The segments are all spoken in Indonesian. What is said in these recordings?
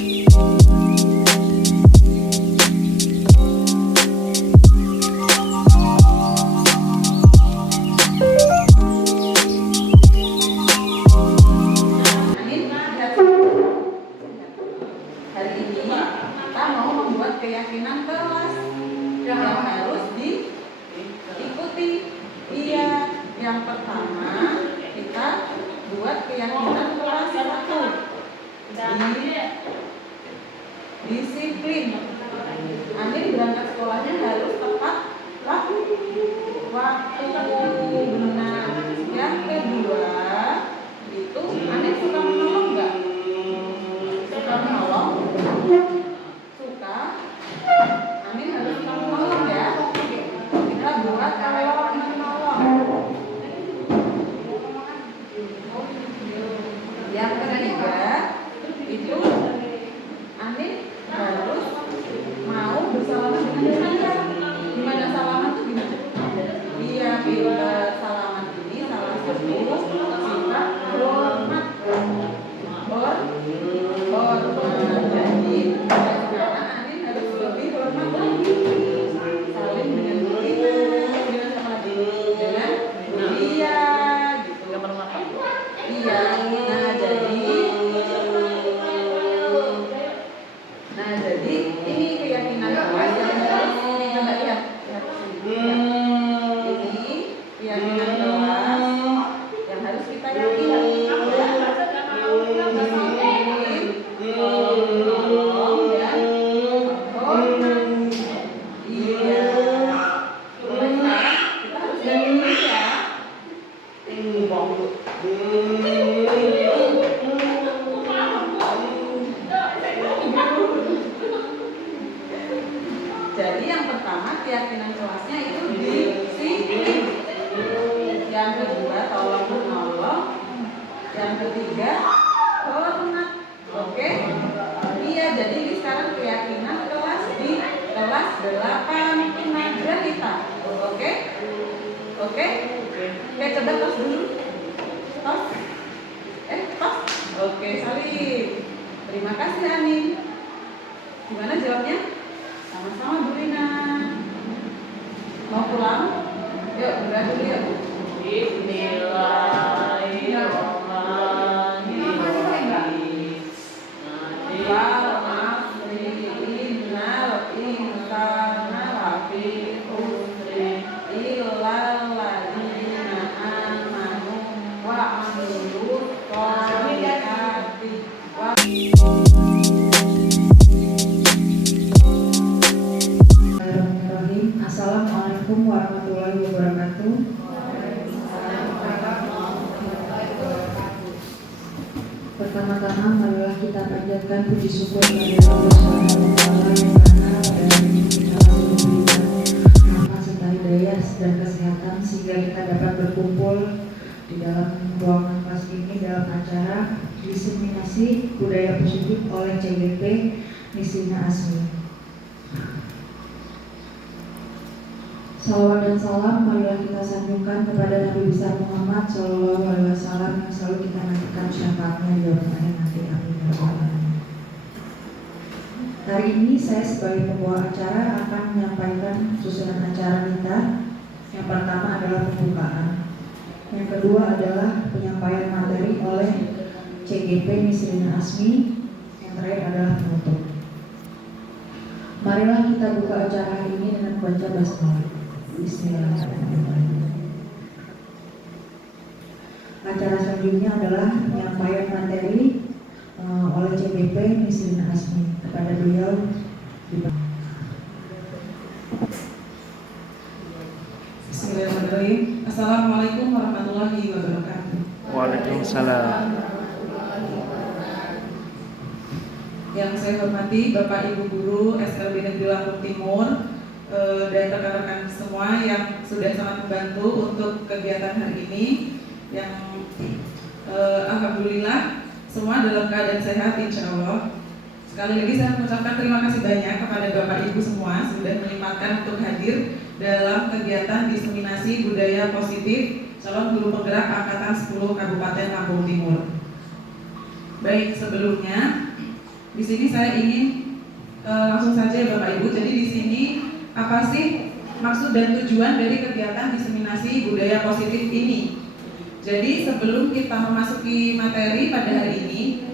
Hari ini kita mau membuat keyakinan kelas yang harus diikuti. Iya, yang pertama kita buat keyakinan kelas 1. Disiplin. Amin berangkat sekolahnya harus tepat waktu. Benar. Yang kedua itu Amin suka menolong nggak? Suka menolong? Suka. Amin harus suka menolong ya. Kita buat karyawan menolong. Yang ketiga itu Amin harus mau bersalaman dengan dia. Gimana salaman tuh gimana? Iya, bersalaman ini salah satu sifat hormat. Jadi sekarang Amin harus lebih hormat lagi. Saling dengan Burina, dengan sama dengan Bulia, gitu. Iya. Nah jadi ini keyakinan kelas yang harus coba lihat. Ini keyakinan kelas yang harus kita yakini. Jadi yang pertama keyakinan kelasnya itu disiplin. Yang kedua tolong menolong. Yang ketiga hormat. Oke? Iya, jadi ini sekarang keyakinan kelas di kelas 8 Nagrahita. Oke? Oke, coba tos dulu. Tos. Tos. Oke, salim. Terima kasih Amin. Gimana jawabnya? Sama-sama Bu Rina. Mau pulang? Yuk, berdoa dulu yuk. Bismillahirrahmanirrahim. Wal asri innal insana lafi khusrin illal ladzina amanu wa amilus sholihati wa Assalamualaikum warahmatullahi wabarakatuh. Pertama-tama marilah kita panjatkan puji syukur kepada Allah Subhanahu wa taala yang mana pada hari ini kita masih diberikan nafas serta hidayah dan kesehatan sehingga kita dapat berkumpul di dalam ruangan kelas ini dalam acara diseminasi budaya positif oleh CGP Nisrina Asmi. Salawat dan salam marilah kita sanjungkan kepada Nabi besar Muhammad Shallallahu Alaihi Wasallam yang selalu kita nantikan syafaatnya di yaumul akhir nanti. Amin ya rabbal alamin. Hari ini saya sebagai pembawa acara akan menyampaikan susunan acara kita. Yang pertama adalah pembukaan. Yang kedua adalah penyampaian materi oleh CGP Nisrina Asmi. Yang terakhir adalah penutup. Marilah kita buka acara hari ini dengan membaca basmalah. Bismillahirrahmanirrahim. Acara selanjutnya adalah penyampaian materi oleh CGP Nisrina Asmi. Kepada beliau Bismillahirrahmanirrahim. Assalamualaikum warahmatullahi wabarakatuh. Waalaikumsalam. Yang saya hormati Bapak Ibu Guru SLB Negeri Lampung Timur dan rekan-rekan semua yang sudah sangat membantu untuk kegiatan hari ini, yang alhamdulillah semua dalam keadaan sehat insya Allah. Sekali lagi saya mengucapkan terima kasih banyak kepada Bapak Ibu semua sudah menyempatkan untuk hadir dalam kegiatan diseminasi budaya positif calon guru penggerak angkatan 10 Kabupaten Lampung Timur. Baik, sebelumnya Di sini saya ingin langsung saja Bapak Ibu. Jadi di sini apa sih maksud dan tujuan dari kegiatan diseminasi budaya positif ini? Jadi sebelum kita memasuki materi pada hari ini,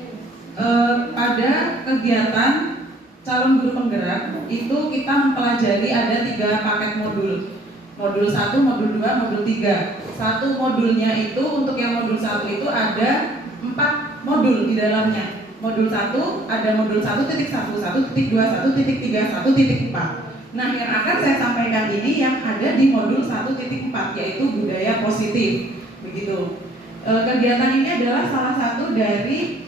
pada kegiatan calon guru penggerak itu kita mempelajari ada 3 paket modul. Modul 1, modul 2, modul 3. Satu modulnya itu untuk yang modul 1 itu ada 4 modul di dalamnya. Modul 1 ada modul 1.1, 1.2, 1.3, 1.4. Nah, yang akan saya sampaikan ini yang ada di modul 1.4 yaitu budaya positif. Begitu. Kegiatan ini adalah salah satu dari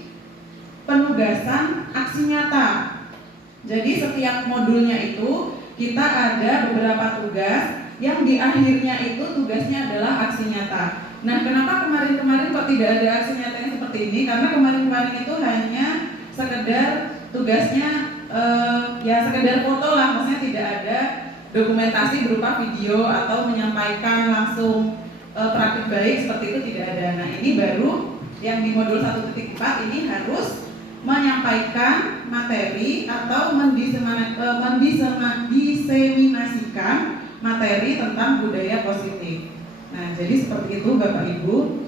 penugasan aksi nyata. Jadi setiap modulnya itu kita ada beberapa tugas yang di akhirnya itu tugasnya adalah aksi nyata. Nah, kenapa kemarin-kemarin kok tidak ada aksi nyatanya seperti ini? Karena kemarin-kemarin itu hanya sekedar tugasnya ya sekedar foto lah, maksudnya tidak ada dokumentasi berupa video atau menyampaikan langsung praktik baik seperti itu tidak ada. Nah, ini baru yang di modul 1.4 ini harus menyampaikan materi atau mendiseminasikan materi tentang budaya positif. Nah, jadi seperti itu Bapak Ibu.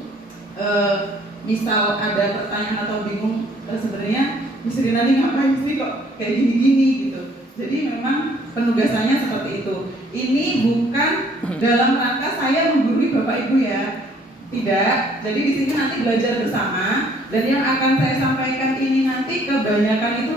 Misal ada pertanyaan atau bingung sebenarnya Miss Rina ini ngapain sih kok kayak gini-gini gitu. Jadi memang penugasannya seperti itu. Ini bukan dalam rangka saya menggurui Bapak Ibu ya. Tidak. Jadi di sini nanti belajar bersama dan yang akan saya sampaikan ini nanti kebanyakan itu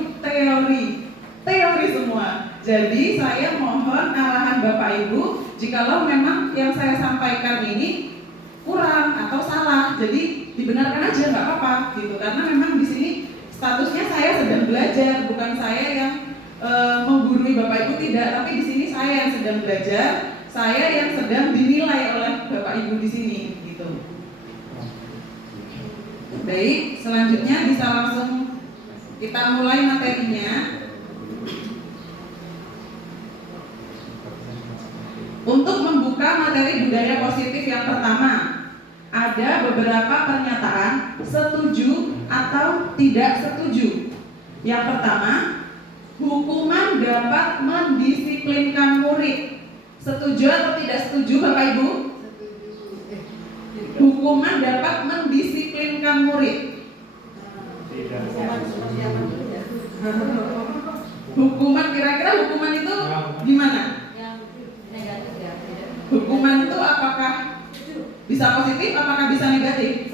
teori semua. Jadi saya mohon arahan Bapak Ibu jikalau memang yang saya sampaikan ini kurang atau salah, jadi dibenarkan aja nggak apa-apa gitu. Karena memang di sini statusnya saya sedang belajar, bukan saya yang menggurui Bapak Ibu tidak, tapi di sini saya yang sedang belajar, saya yang sedang dinilai oleh Bapak Ibu di sini gitu. Baik, selanjutnya bisa langsung kita mulai materinya. Untuk membuka materi budaya positif yang pertama, ada beberapa pernyataan setuju atau tidak setuju. Yang pertama, hukuman dapat mendisiplinkan murid. Setuju atau tidak setuju Bapak Ibu? Hukuman dapat mendisiplinkan murid. Hukuman, kira-kira hukuman itu gimana? Hukuman itu apakah bisa positif, apakah bisa negatif?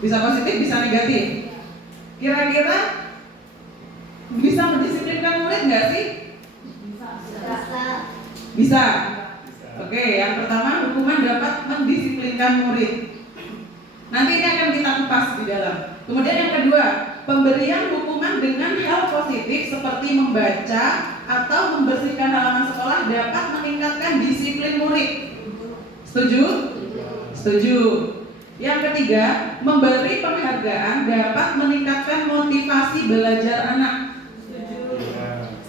Bisa positif, bisa negatif. Kira-kira bisa mendisiplinkan murid nggak sih? Bisa. Oke, yang pertama hukuman dapat mendisiplinkan murid. Nanti ini akan kita kupas di dalam. Kemudian yang kedua, pemberian hukuman dengan hal positif seperti membaca atau membersihkan halaman sekolah dapat meningkatkan disiplin murid. Setuju? Setuju. Yang ketiga, memberi penghargaan dapat meningkatkan motivasi belajar anak.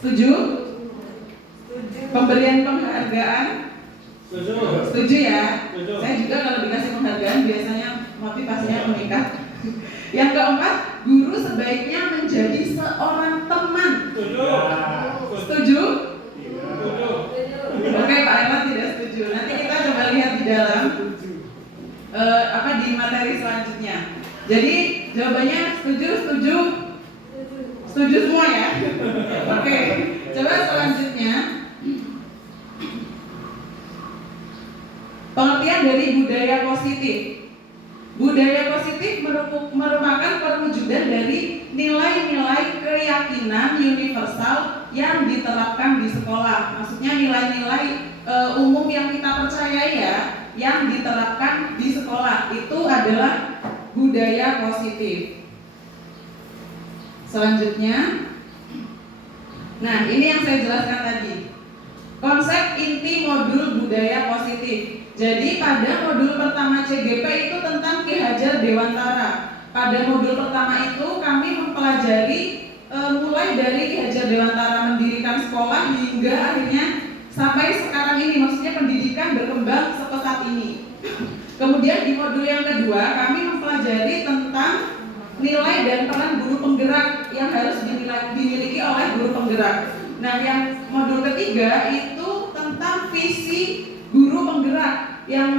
Setuju? Pemberian penghargaan? Setuju ya? Saya juga kalau dikasih penghargaan biasanya motivasinya meningkat. Yang keempat, guru sebaiknya menjadi seorang teman. Setuju? Oke, Pak Ahmad tidak setuju. Nanti kita coba lihat di dalam di materi selanjutnya. Jadi jawabannya setuju, setuju, setuju semua ya. Oke, coba selanjutnya. Pengertian dari budaya positif. Budaya positif merupakan perwujudan dari nilai-nilai keyakinan universal yang diterapkan di sekolah. Maksudnya nilai-nilai umum yang kita percayai ya, yang diterapkan di sekolah itu adalah budaya positif. Selanjutnya, nah ini yang saya jelaskan tadi. Konsep inti modul budaya positif. Jadi pada modul pertama CGP itu tentang Ki Hajar Dewantara. Pada modul pertama itu kami mempelajari mulai dari Ki Hajar Dewantara mendirikan sekolah hingga akhirnya sampai sekarang ini, maksudnya pendidikan berkembang sepesat ini. Kemudian di modul yang kedua kami mempelajari tentang nilai dan peran guru penggerak yang harus dimiliki oleh guru penggerak. Nah, yang modul ketiga itu tentang visi guru penggerak yang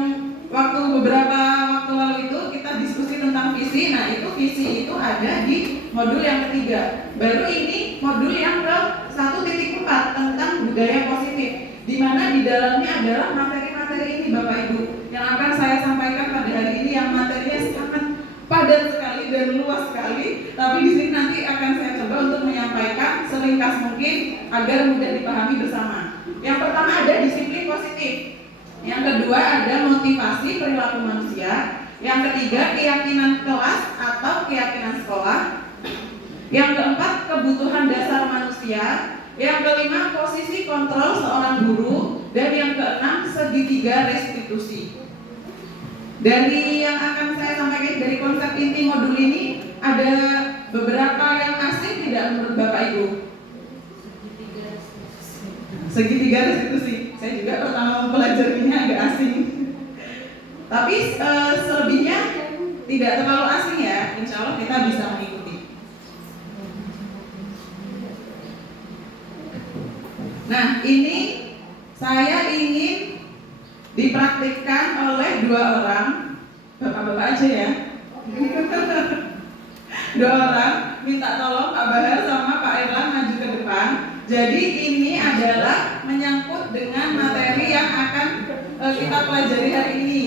beberapa waktu lalu itu kita diskusi tentang visi. Nah, itu visi itu ada di modul yang ketiga. Baru ini modul yang ke 1.4 tentang budaya positif, di mana di dalamnya adalah materi-materi ini Bapak Ibu yang akan saya sampaikan pada hari ini, yang materinya sangat padat sekali dan luas sekali. Tapi di sini nanti akan saya coba untuk menyampaikan seringkas mungkin agar mudah dipahami bersama. Yang pertama ada disiplin positif. Yang kedua ada motivasi perilaku manusia. Yang ketiga keyakinan kelas atau keyakinan sekolah. Yang keempat kebutuhan dasar manusia. Yang kelima posisi kontrol seorang guru. Dan yang keenam segitiga restitusi. Dari yang akan saya sampaikan dari konsep inti modul ini, ada beberapa yang asing tidak menurut Bapak Ibu? Segitiga restitusi. Saya juga pertama mempelajarinya agak asing. Tapi selebihnya tidak terlalu asing ya. Insya Allah kita bisa mengikuti. Nah, ini saya ingin dipraktikkan oleh dua orang, bapak-bapak aja ya. Dua orang, minta tolong Pak Bahar sama Pak Erlang maju ke depan. Jadi ini adalah menyangkut dengan materi yang akan kita pelajari hari ini.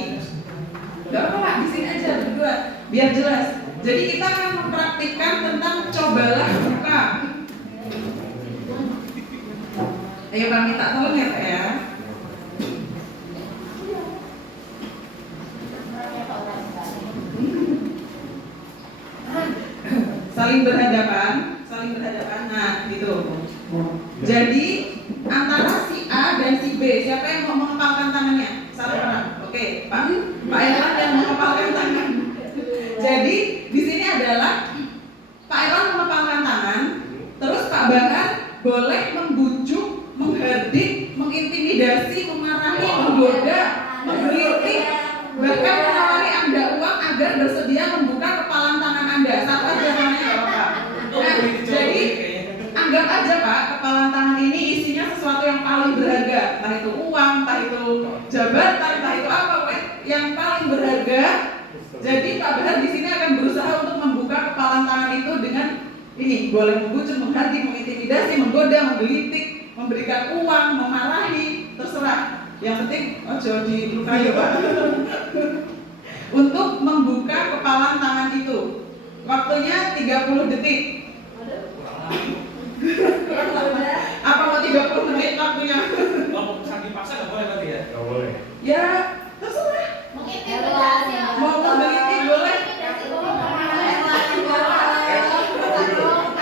Gak apa-apa, di sini aja berdua, biar jelas. Jadi kita akan mempraktikkan tentang cobalah buka. Ayo Pak, minta tolong ya Pak ya. Saling berhadapan. Nah, gitu. Jadi antara si A dan si B, siapa yang mau mengepalkan tangannya? Satu orang. Oke, Pak Erlang yang mengepalkan tangan. Jadi di sini adalah Pak Erlang mengepalkan tangan, terus Pak Bahar boleh membujuk, menghardik, mengintimidasi, memarahi, menggoda, menggelitik, bahkan menawari Anda uang agar bersedia membuka kepalan tangan Anda. Satu aja namanya nggak apa-apa. Nah, jadi anggap aja Pak, kepalan tangan ini isinya sesuatu yang paling berharga, entah itu uang, entah itu jabatan, entah itu apa, yang paling berharga. Jadi Pak Bahar di sini akan berusaha untuk membuka kepalan tangan itu dengan ini, boleh membujuk, menghardik, mengintimidasi, menggoda, menggelitik, memberikan uang, memarahi, terserah. Yang penting ojo dilukai ya Pak. Untuk membuka kepalan tangan itu. Waktunya 30 detik. Apa mau 30 menit waktunya? Kalau mau dipaksa nggak boleh berarti ya? Nggak boleh. Ya, terserah. Mau menggelitik boleh.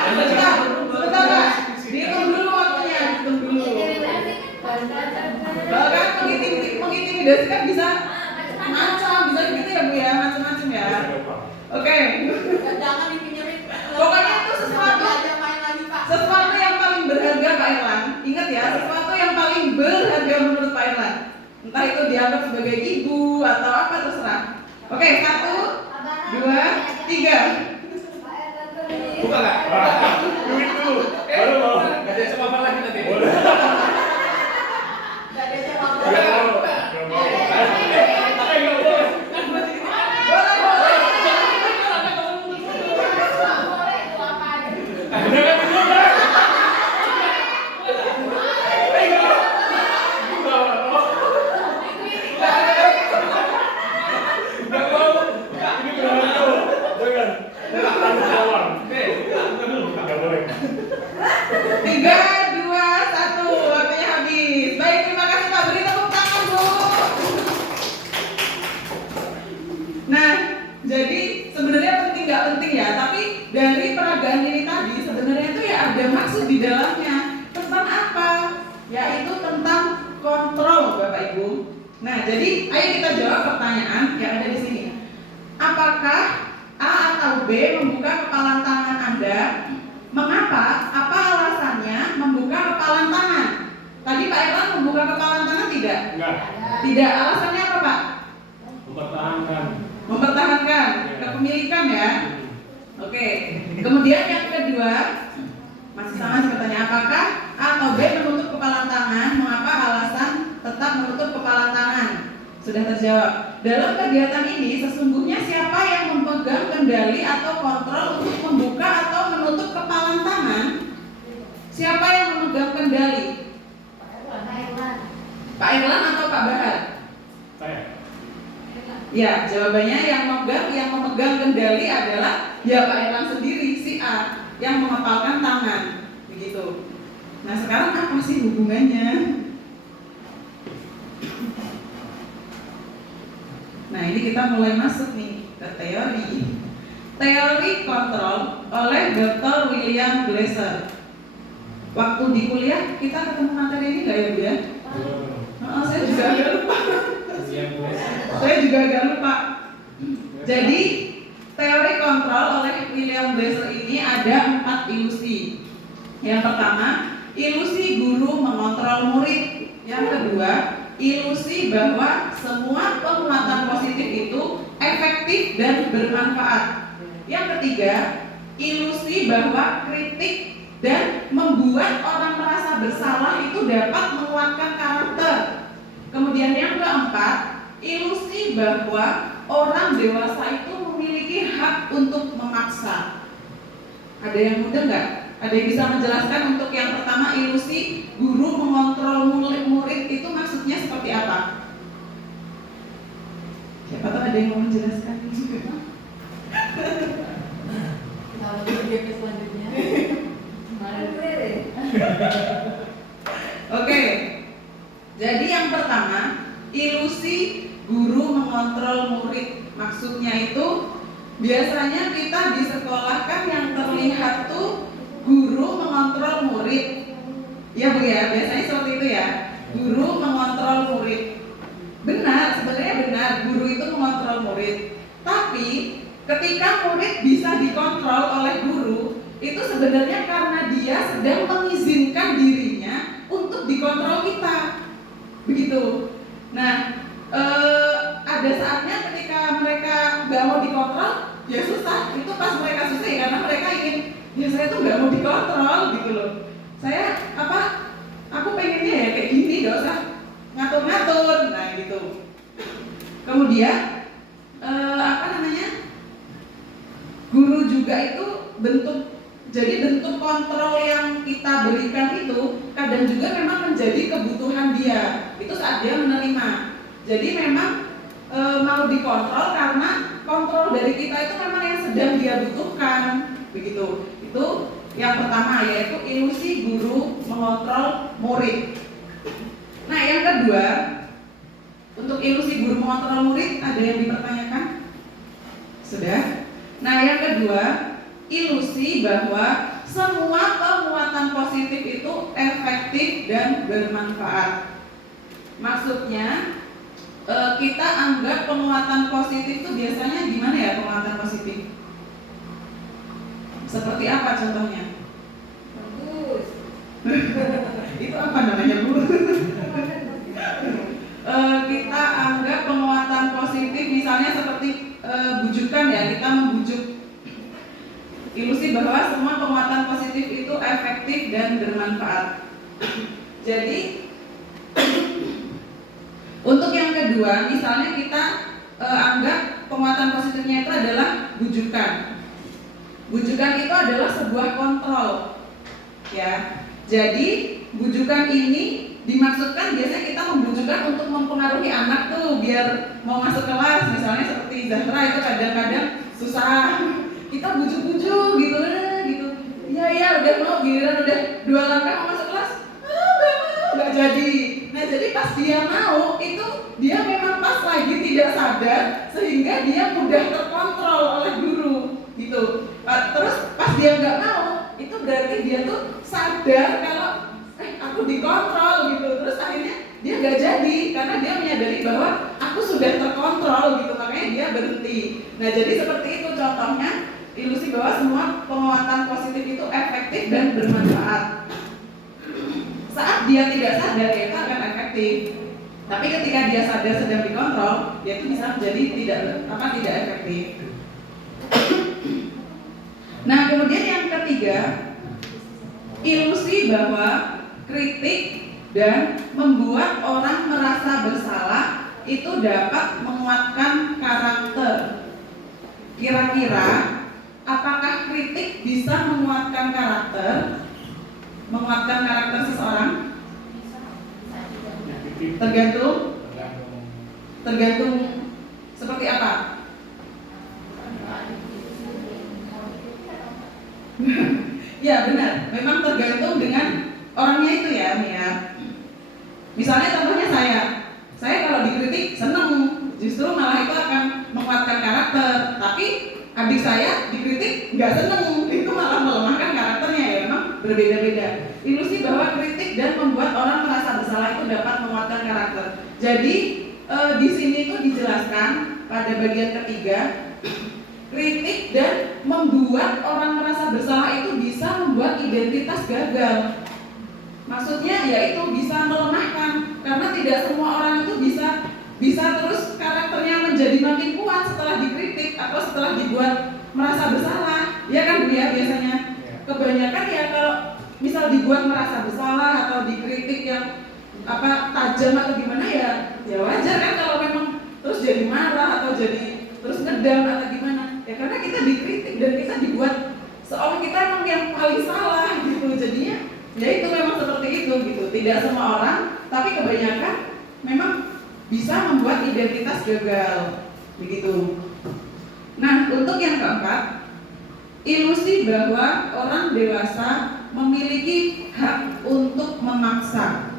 Sebentar Pak. Dihitung dulu waktunya, dihitung dulu. Kalau kan mengintimidasi kan bisa macam, bisa gitu ya Bu ya, macam-macam ya. Oke. Jangan dipinjemin. Pokoknya itu sesuatu yang paling berharga Pak Erlang. Ingat ya, sesuatu yang paling berharga menurut Pak Erlang. Entah itu dianggap sebagai ibu atau apa terserah. Oke, 1, 2, 3. Buka nggak? Duit dulu. Baru mau. Nggak ada jawaban lagi nanti. Boleh. Di dalamnya tentang apa? Yaitu tentang kontrol Bapak Ibu. Nah, jadi ayo kita jawab pertanyaan yang ada di sini. Apakah A atau B membuka kepalan tangan Anda? Mengapa? Apa alasannya membuka kepalan tangan? Tadi Pak Erlang membuka kepalan tangan tidak? Enggak. Tidak. Alasannya apa Pak? Mempertahankan. Mempertahankan kepemilikan ya. Oke, kemudian yang kedua, masih sama sih pertanyaan, apakah A atau B menutup kepala tangan? Mengapa alasan tetap menutup kepala tangan? Sudah terjawab. Dalam kegiatan ini sesungguhnya siapa yang memegang kendali atau kontrol untuk membuka atau menutup kepala tangan? Siapa yang memegang kendali? Pak Erlan atau Pak Bahar? Saya. Ya, jawabannya yang memegang kendali adalah ya Pak Erlan sendiri, si A yang mengepalkan tangan, begitu. Nah sekarang apa sih hubungannya? Nah ini kita mulai masuk nih ke teori kontrol oleh Dr. William Glasser. Waktu di kuliah kita ketemu materi ini nggak ya Bu ya? Saya juga agak lupa. Jadi teori kontrol oleh William Glasser ini ada 4 ilusi. Yang pertama, ilusi guru mengontrol murid. Yang kedua, ilusi bahwa semua penguatan positif itu efektif dan bermanfaat. Yang ketiga, ilusi bahwa kritik dan membuat orang merasa bersalah itu dapat menguatkan karakter. Kemudian yang keempat, ilusi bahwa orang dewasa itu memiliki hak untuk memaksa. Ada yang mudah nggak? Ada yang bisa menjelaskan untuk yang pertama, ilusi guru mengontrol murid itu maksudnya seperti apa? Siapa tahu ada yang mau menjelaskan juga? Kalau dia ke selanjutnya. Oke. Jadi yang pertama, ilusi guru mengontrol murid. Maksudnya itu biasanya kita di sekolah kan yang terlihat tuh guru mengontrol murid. Ya Bu ya, biasanya seperti itu ya. Guru mengontrol murid. Benar, sebenarnya benar guru itu mengontrol murid. Tapi ketika murid bisa dikontrol oleh guru, itu sebenarnya karena dia sedang mengizinkan dirinya untuk dikontrol kita. Begitu. Nah, ada saatnya ketika mereka nggak mau dikontrol, ya susah. Itu pas mereka susah ya karena mereka ingin, ya saya tuh nggak mau dikontrol gitu loh. Saya aku pengennya ya kayak gini, nggak usah ngatur-ngatur. Nah gitu. Kemudian guru juga itu bentuk kontrol yang kita berikan itu kadang juga memang menjadi kebutuhan dia. Itu saat dia menerima. Jadi memang mau dikontrol karena kontrol dari kita itu memang yang sedang dia butuhkan. Begitu. Itu yang pertama, yaitu ilusi guru mengontrol murid. Nah yang kedua, untuk ilusi guru mengontrol murid ada yang dipertanyakan? Sudah? Nah yang kedua, ilusi bahwa semua penguatan positif itu efektif dan bermanfaat. Maksudnya kita anggap penguatan positif itu biasanya gimana ya penguatan positif? Seperti apa contohnya? Bagus. Itu apa namanya Bu? Kita anggap penguatan positif misalnya seperti bujukan ya, kita membujuk. Ilusi bahwa semua penguatan positif itu efektif dan bermanfaat. Jadi untuk yang kedua, misalnya kita anggap penguatan positifnya itu adalah bujukan. Bujukan itu adalah sebuah kontrol, ya. Jadi bujukan ini dimaksudkan biasanya kita membujukkan untuk mempengaruhi anak tuh biar mau masuk kelas, misalnya seperti Zahra itu kadang-kadang susah. Kita bujuk-bujuk gitu. Iya udah mau, giliran udah 2 langkah mau masuk kelas, nggak jadi. Nah jadi pas dia mau itu dia memang pas lagi tidak sadar sehingga dia mudah terkontrol oleh guru gitu. Terus pas dia nggak mau itu berarti dia tuh sadar kalau aku dikontrol gitu. Terus akhirnya dia nggak jadi karena dia menyadari bahwa aku sudah terkontrol gitu, makanya dia berhenti. Nah jadi seperti itu contohnya ilusi bahwa semua penguatan positif itu efektif dan bermanfaat. Saat dia tidak sadar dia itu akan efektif. Tapi ketika dia sadar sedang dikontrol, dia itu bisa menjadi tidak efektif. Nah, kemudian yang ketiga, ilusi bahwa kritik dan membuat orang merasa bersalah itu dapat menguatkan karakter. Kira-kira apakah kritik bisa menguatkan karakter? Menguatkan karakter seseorang? Tergantung seperti apa? Ya benar, memang tergantung dengan orangnya itu ya, Mia. Misalnya contohnya saya kalau dikritik seneng, justru malah itu akan menguatkan karakter. Tapi adik saya dikritik nggak seneng, itu malah melemahkan karakternya ya. Memang berbeda-beda. Ilusi bahwa kritik dan membuat orang merasa bersalah itu dapat menguatkan karakter. Jadi di sini itu dijelaskan pada bagian ketiga, kritik dan membuat orang merasa bersalah itu bisa membuat identitas gagal. Maksudnya yaitu bisa melemahkan, karena tidak semua orang itu bisa terus karakternya menjadi makin kuat setelah dikritik atau setelah dibuat merasa bersalah. Ya kan Bu ya, biasanya kebanyakan ya kalau misal dibuat merasa bersalah atau dikritik yang tajam atau gimana ya wajar kan kalau memang terus jadi marah atau jadi terus ngedam atau gimana ya, karena kita dikritik dan kita dibuat seolah kita emang yang paling salah gitu. Jadinya ya itu memang seperti itu gitu. Tidak semua orang, tapi kebanyakan memang bisa membuat identitas gagal begitu. Nah, untuk yang keempat, ilusi bahwa orang dewasa memiliki hak untuk memaksa.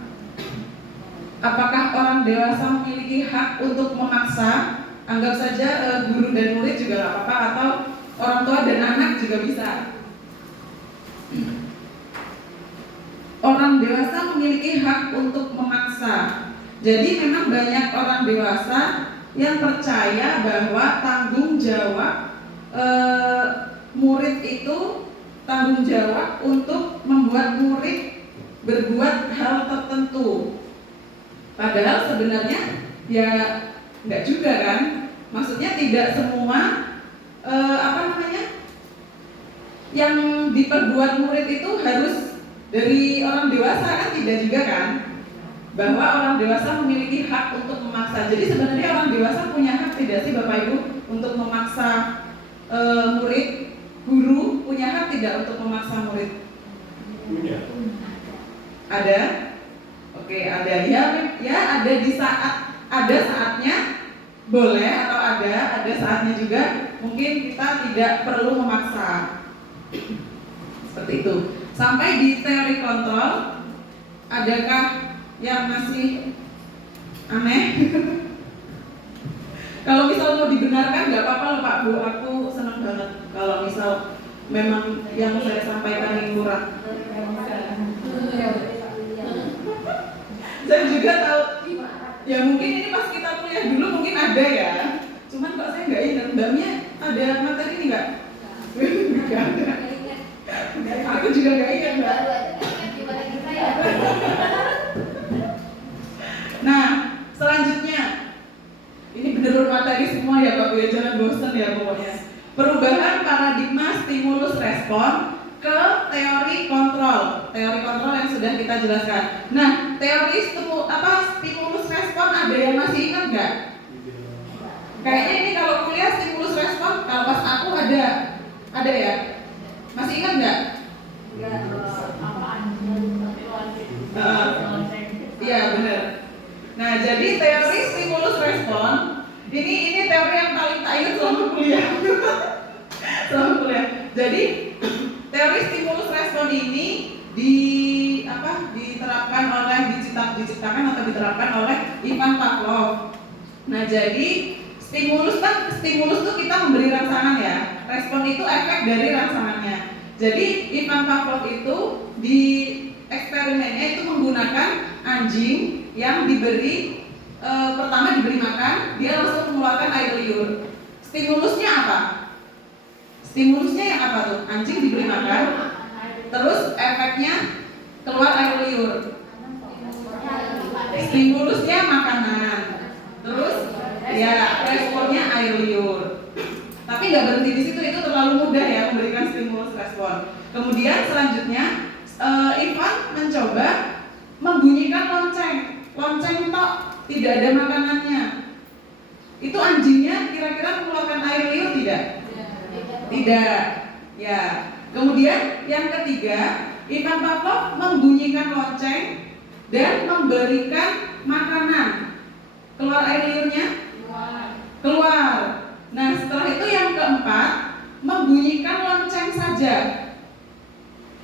Apakah orang dewasa memiliki hak untuk memaksa? Anggap saja guru dan murid juga nggak apa-apa, atau orang tua dan anak juga bisa. Orang dewasa memiliki hak untuk memaksa. Jadi memang banyak orang dewasa yang percaya bahwa tanggung jawab murid itu tanggung jawab untuk membuat murid berbuat hal tertentu. Padahal sebenarnya ya enggak juga kan. Maksudnya tidak semua yang diperbuat murid itu harus dari orang dewasa, kan tidak juga kan. Bahwa orang dewasa memiliki hak untuk memaksa. Jadi sebenarnya orang dewasa punya hak tidak sih Bapak Ibu untuk memaksa murid? Guru punya hak tidak untuk memaksa murid? Punya. Ada? Oke, ada ya ada di saatnya boleh, atau ada saatnya juga mungkin kita tidak perlu memaksa. Seperti itu. Sampai di teori kontrol, adakah yang masih aneh? Kalau misal mau dibenarkan nggak apa-apa loh Pak Bu, aku senang banget kalau misal memang yang saya sampaikan ini kurang. Saya juga tahu, ya mungkin ini pas kita kuliah dulu mungkin ada ya. Cuman kok saya nggak ingat, Mbaknya ada materi ini nggak? Nggak ada. Aku juga nggak ingat Mbak. Nah, selanjutnya ini bener materi semua ya Pak Bu, ya jangan bosan ya pokoknya. Perubahan paradigma stimulus respon ke teori kontrol. Teori kontrol yang sudah kita jelaskan. Nah, teori stimulus respon ada yang masih ingat nggak? Kayaknya ini kalau kuliah stimulus respon, kalau pas aku ada ya. Masih ingat nggak? Iya benar. Nah, jadi teori stimulus respon ini teori yang paling tak ingat selama kuliah. Jadi teori stimulus respon ini diciptakan atau diterapkan oleh Ivan Pavlov. Nah, jadi stimulus tuh kita memberi rangsangan ya. Respon itu efek dari rangsangannya. Jadi Ivan Pavlov itu di eksperimennya itu menggunakan anjing yang pertama diberi makan, dia langsung mengeluarkan air liur. Stimulusnya apa? Stimulusnya yang apa tuh? Anjing diberi makan, terus efeknya keluar air liur. Stimulusnya makanan, terus ya responnya air liur. Tapi nggak berhenti di situ, itu terlalu mudah ya memberikan stimulus respon. Kemudian selanjutnya Ivan mencoba membunyikan lonceng tok, tidak ada makanannya. Itu anjingnya kira-kira mengeluarkan air liur tidak? Tidak. Ya. Kemudian yang ketiga, Ivan Pavlov membunyikan lonceng dan memberikan makanan. Keluar air liurnya? Keluar. Nah, setelah itu yang keempat, membunyikan lonceng saja.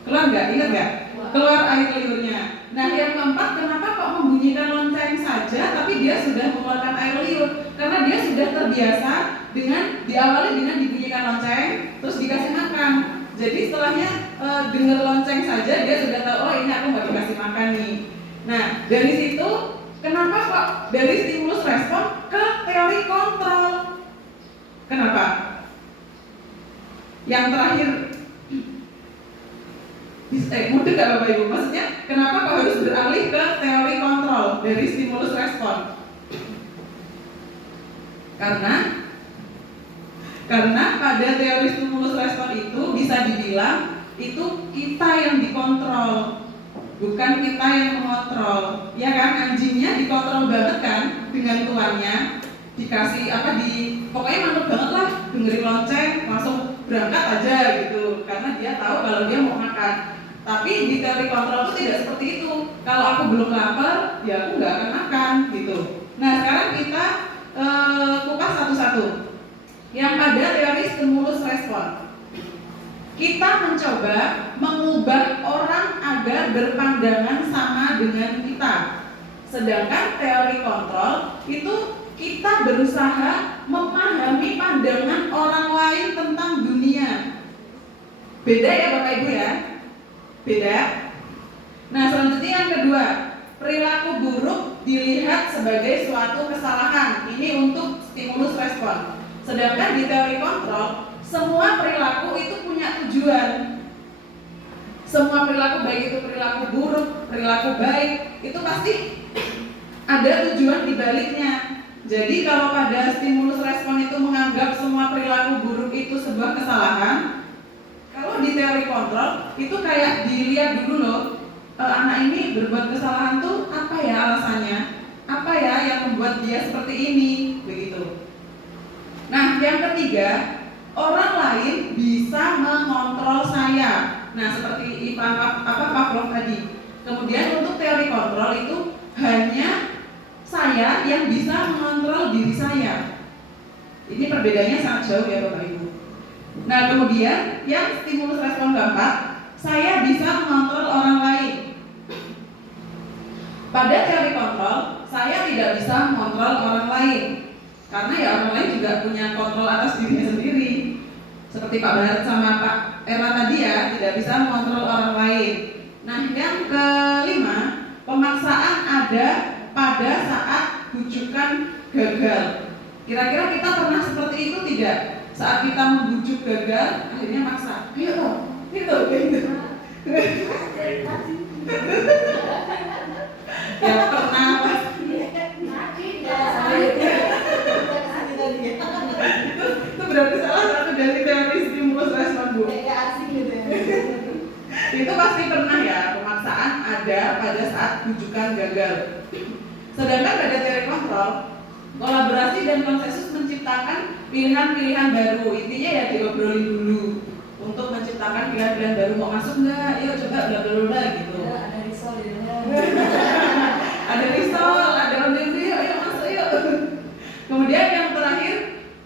Keluar nggak? Ingat nggak? Keluar air liurnya. Nah, yang keempat, kenapa kok membunyikan lonceng saja tapi dia sudah mengeluarkan air liur? Karena dia sudah terbiasa dengan diawali dengan dibunyikan lonceng, terus dikasih makan. Jadi setelahnya dengar lonceng saja dia sudah tahu, oh ini aku mau dikasih makan nih. Nah, dari situ kenapa kok dari stimulus respon ke teori kontrol? Kenapa? Yang terakhir, mudah gak Bapak Ibu? Maksudnya kenapa kok harus beralih ke teori kontrol dari stimulus respon? Karena pada teori stimulus respon itu bisa dibilang itu kita yang dikontrol, bukan kita yang mengontrol. Ya kan, anjingnya dikontrol banget kan dengan tuannya, dikasih pokoknya manut banget lah, dengerin lonceng langsung berangkat aja gitu, karena dia tahu kalau dia mau makan. Tapi di teori kontrol itu tidak seperti itu. Kalau aku belum lapar, ya aku nggak akan makan gitu. Nah, sekarang kita kupas satu-satu. Yang pada teori stimulus respon, kita mencoba mengubah orang agar berpandangan sama dengan kita. Sedangkan teori kontrol itu kita berusaha memahami pandangan orang lain tentang dunia. Beda ya Bapak Ibu ya? Beda. Nah, selanjutnya yang kedua, perilaku buruk dilihat sebagai suatu kesalahan. Ini untuk stimulus respon. Sedangkan di teori kontrol, semua perilaku itu punya tujuan. Semua perilaku, baik itu perilaku buruk, perilaku baik, itu pasti ada tujuan di baliknya. Jadi kalau pada stimulus respon itu menganggap semua perilaku buruk itu sebuah kesalahan, kalau di teori kontrol itu kayak dilihat dulu loh, anak ini berbuat kesalahan tuh apa ya alasannya? Apa ya yang membuat dia seperti ini? Begitu. Nah, yang ketiga, orang lain bisa mengontrol saya. Nah, seperti Pavlov tadi. Kemudian untuk teori kontrol itu hanya saya yang bisa mengontrol diri saya. Ini perbedaannya sangat jauh ya Bapak Ibu. Nah, kemudian yang stimulus respon keempat, saya bisa mengontrol orang lain. Pada teori kontrol, saya tidak bisa mengontrol orang lain. Karena ya orang lain juga punya kontrol atas dirinya sendiri. Seperti Pak Barat sama Pak Era tadi ya, tidak bisa mengontrol orang lain. Nah, yang kelima, pemaksaan ada pada saat bujukan gagal. Kira-kira kita pernah seperti itu tidak? Saat kita membujuk gagal, akhirnya maksa. Ayo toh, gitu. Ya pernah Pak. Itu berarti salah satu dari teori stimulus respon Bu. Itu pasti pernah ya, pemaksaan ada pada saat bujukan gagal. Sedangkan pada teori kontrol, kolaborasi dan konsensus menciptakan pilihan-pilihan baru. Intinya ya diobrolin dulu untuk menciptakan pilihan-pilihan baru. Mau masuk nggak? Yuk coba bla bla bla gitu. Ada risol ya. Ada risol, ada ondel-ondel, ayo masuk yuk. Kemudian yang terakhir,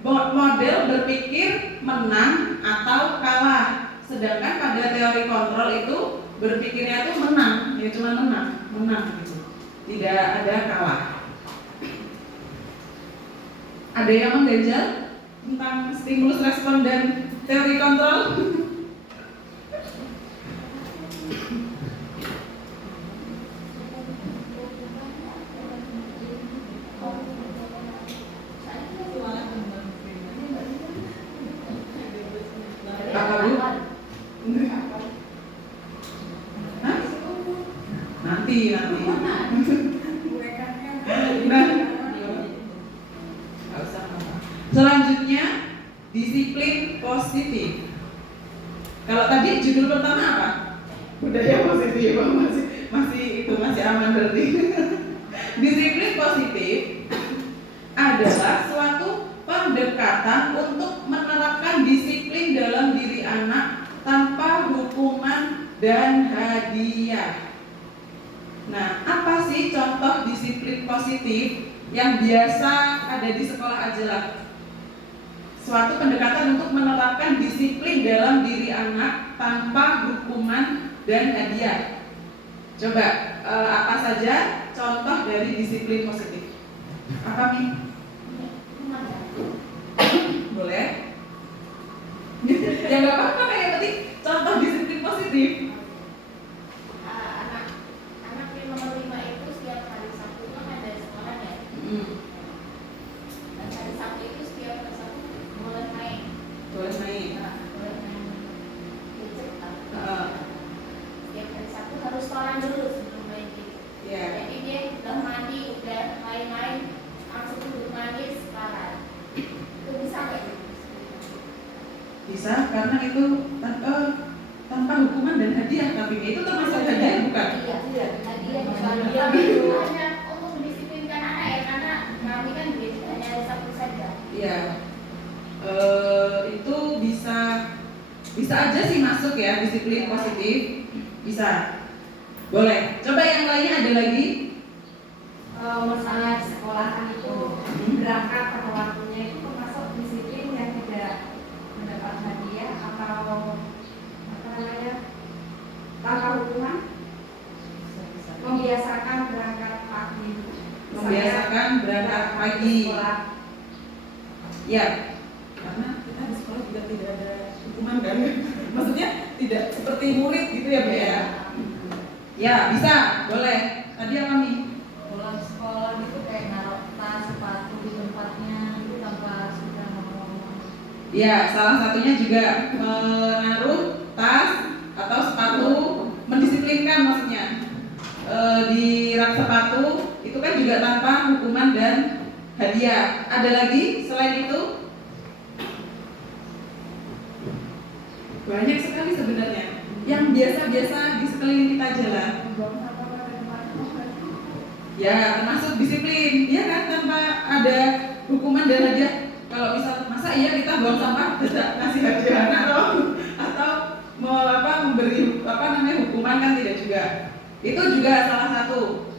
model berpikir menang atau kalah. Sedangkan pada teori kontrol itu berpikirnya itu menang, ya cuma menang gitu. Tidak ada kalah. Ada yang mengganjal tentang stimulus respon dan teori kontrol? Apa Bu? Hah? Nanti. Nah, selanjutnya disiplin positif. Kalau tadi judul pertama apa? Budaya positif. Masih aman berarti. Disiplin positif adalah suatu pendekatan untuk menerapkan disiplin dalam diri anak tanpa hukuman dan hadiah. Nah, apa sih contoh disiplin positif yang biasa ada di sekolah Ajelak? Suatu pendekatan untuk menerapkan disiplin dalam diri anak tanpa hukuman dan hadiah. Coba, apa saja contoh dari disiplin positif? Apa, Mi? Boleh? Ya nggak apa-apa, yang penting contoh disiplin positif. Anak yang nomor 5 itu setiap hari Sabtu kan ada sekolah ya. Dan hari Sabtu itu setiap hari Sabtu boleh main. Boleh main. Boleh main gadget. Heeh. Setiap hari Sabtu harus setoran dulu sebelum main gadget. Iya. Jadi dia udah mandi, udah main-main, langsung duduk manis sekarang. Itu bisa nggak itu? Bisa, karena itu tanpa hukuman dan hadiah. Tapi itu termasuk hadiah bukan? Iya. Hadiah bukan. Hadiah Tapi itu. itu hanya untuk mendisiplinkan anak ya, karena kami kan hanya hari Sabtu saja. Iya. Itu bisa aja sih masuk ya, disiplin positif. Bisa. Boleh. Coba yang lainnya ada lagi? Misalnya di sekolahan itu berangkat pada waktunya itu termasuk disiplin yang tidak mendapat hadiah atau apa namanya tanpa hukuman. Membiasakan berangkat pagi. Membiasakan berangkat pagi. Sekolah. Ya, karena kita di sekolah juga tidak ada hukuman kan? Maksudnya tidak seperti murid gitu ya, Bu ya? Ya, bisa, boleh. Tadi apa nih? Pulang sekolah gitu kayak naruh tas sepatu di tempatnya itu tanpa sudah ngomong. Ya, salah satunya juga menaruh tas atau sepatu, mendisiplinkan maksudnya. Di rak sepatu itu kan juga tanpa hukuman dan hadiah. Ada lagi selain itu? Banyak sekali sebenarnya yang biasa-biasa di sekeliling kita jalan. Ya, termasuk disiplin, ya kan, tanpa ada hukuman dan hadiah. Kalau misal masa iya kita buang sampah tidak ngasih hadiah atau memberi hukuman kan tidak juga. Itu juga salah satu.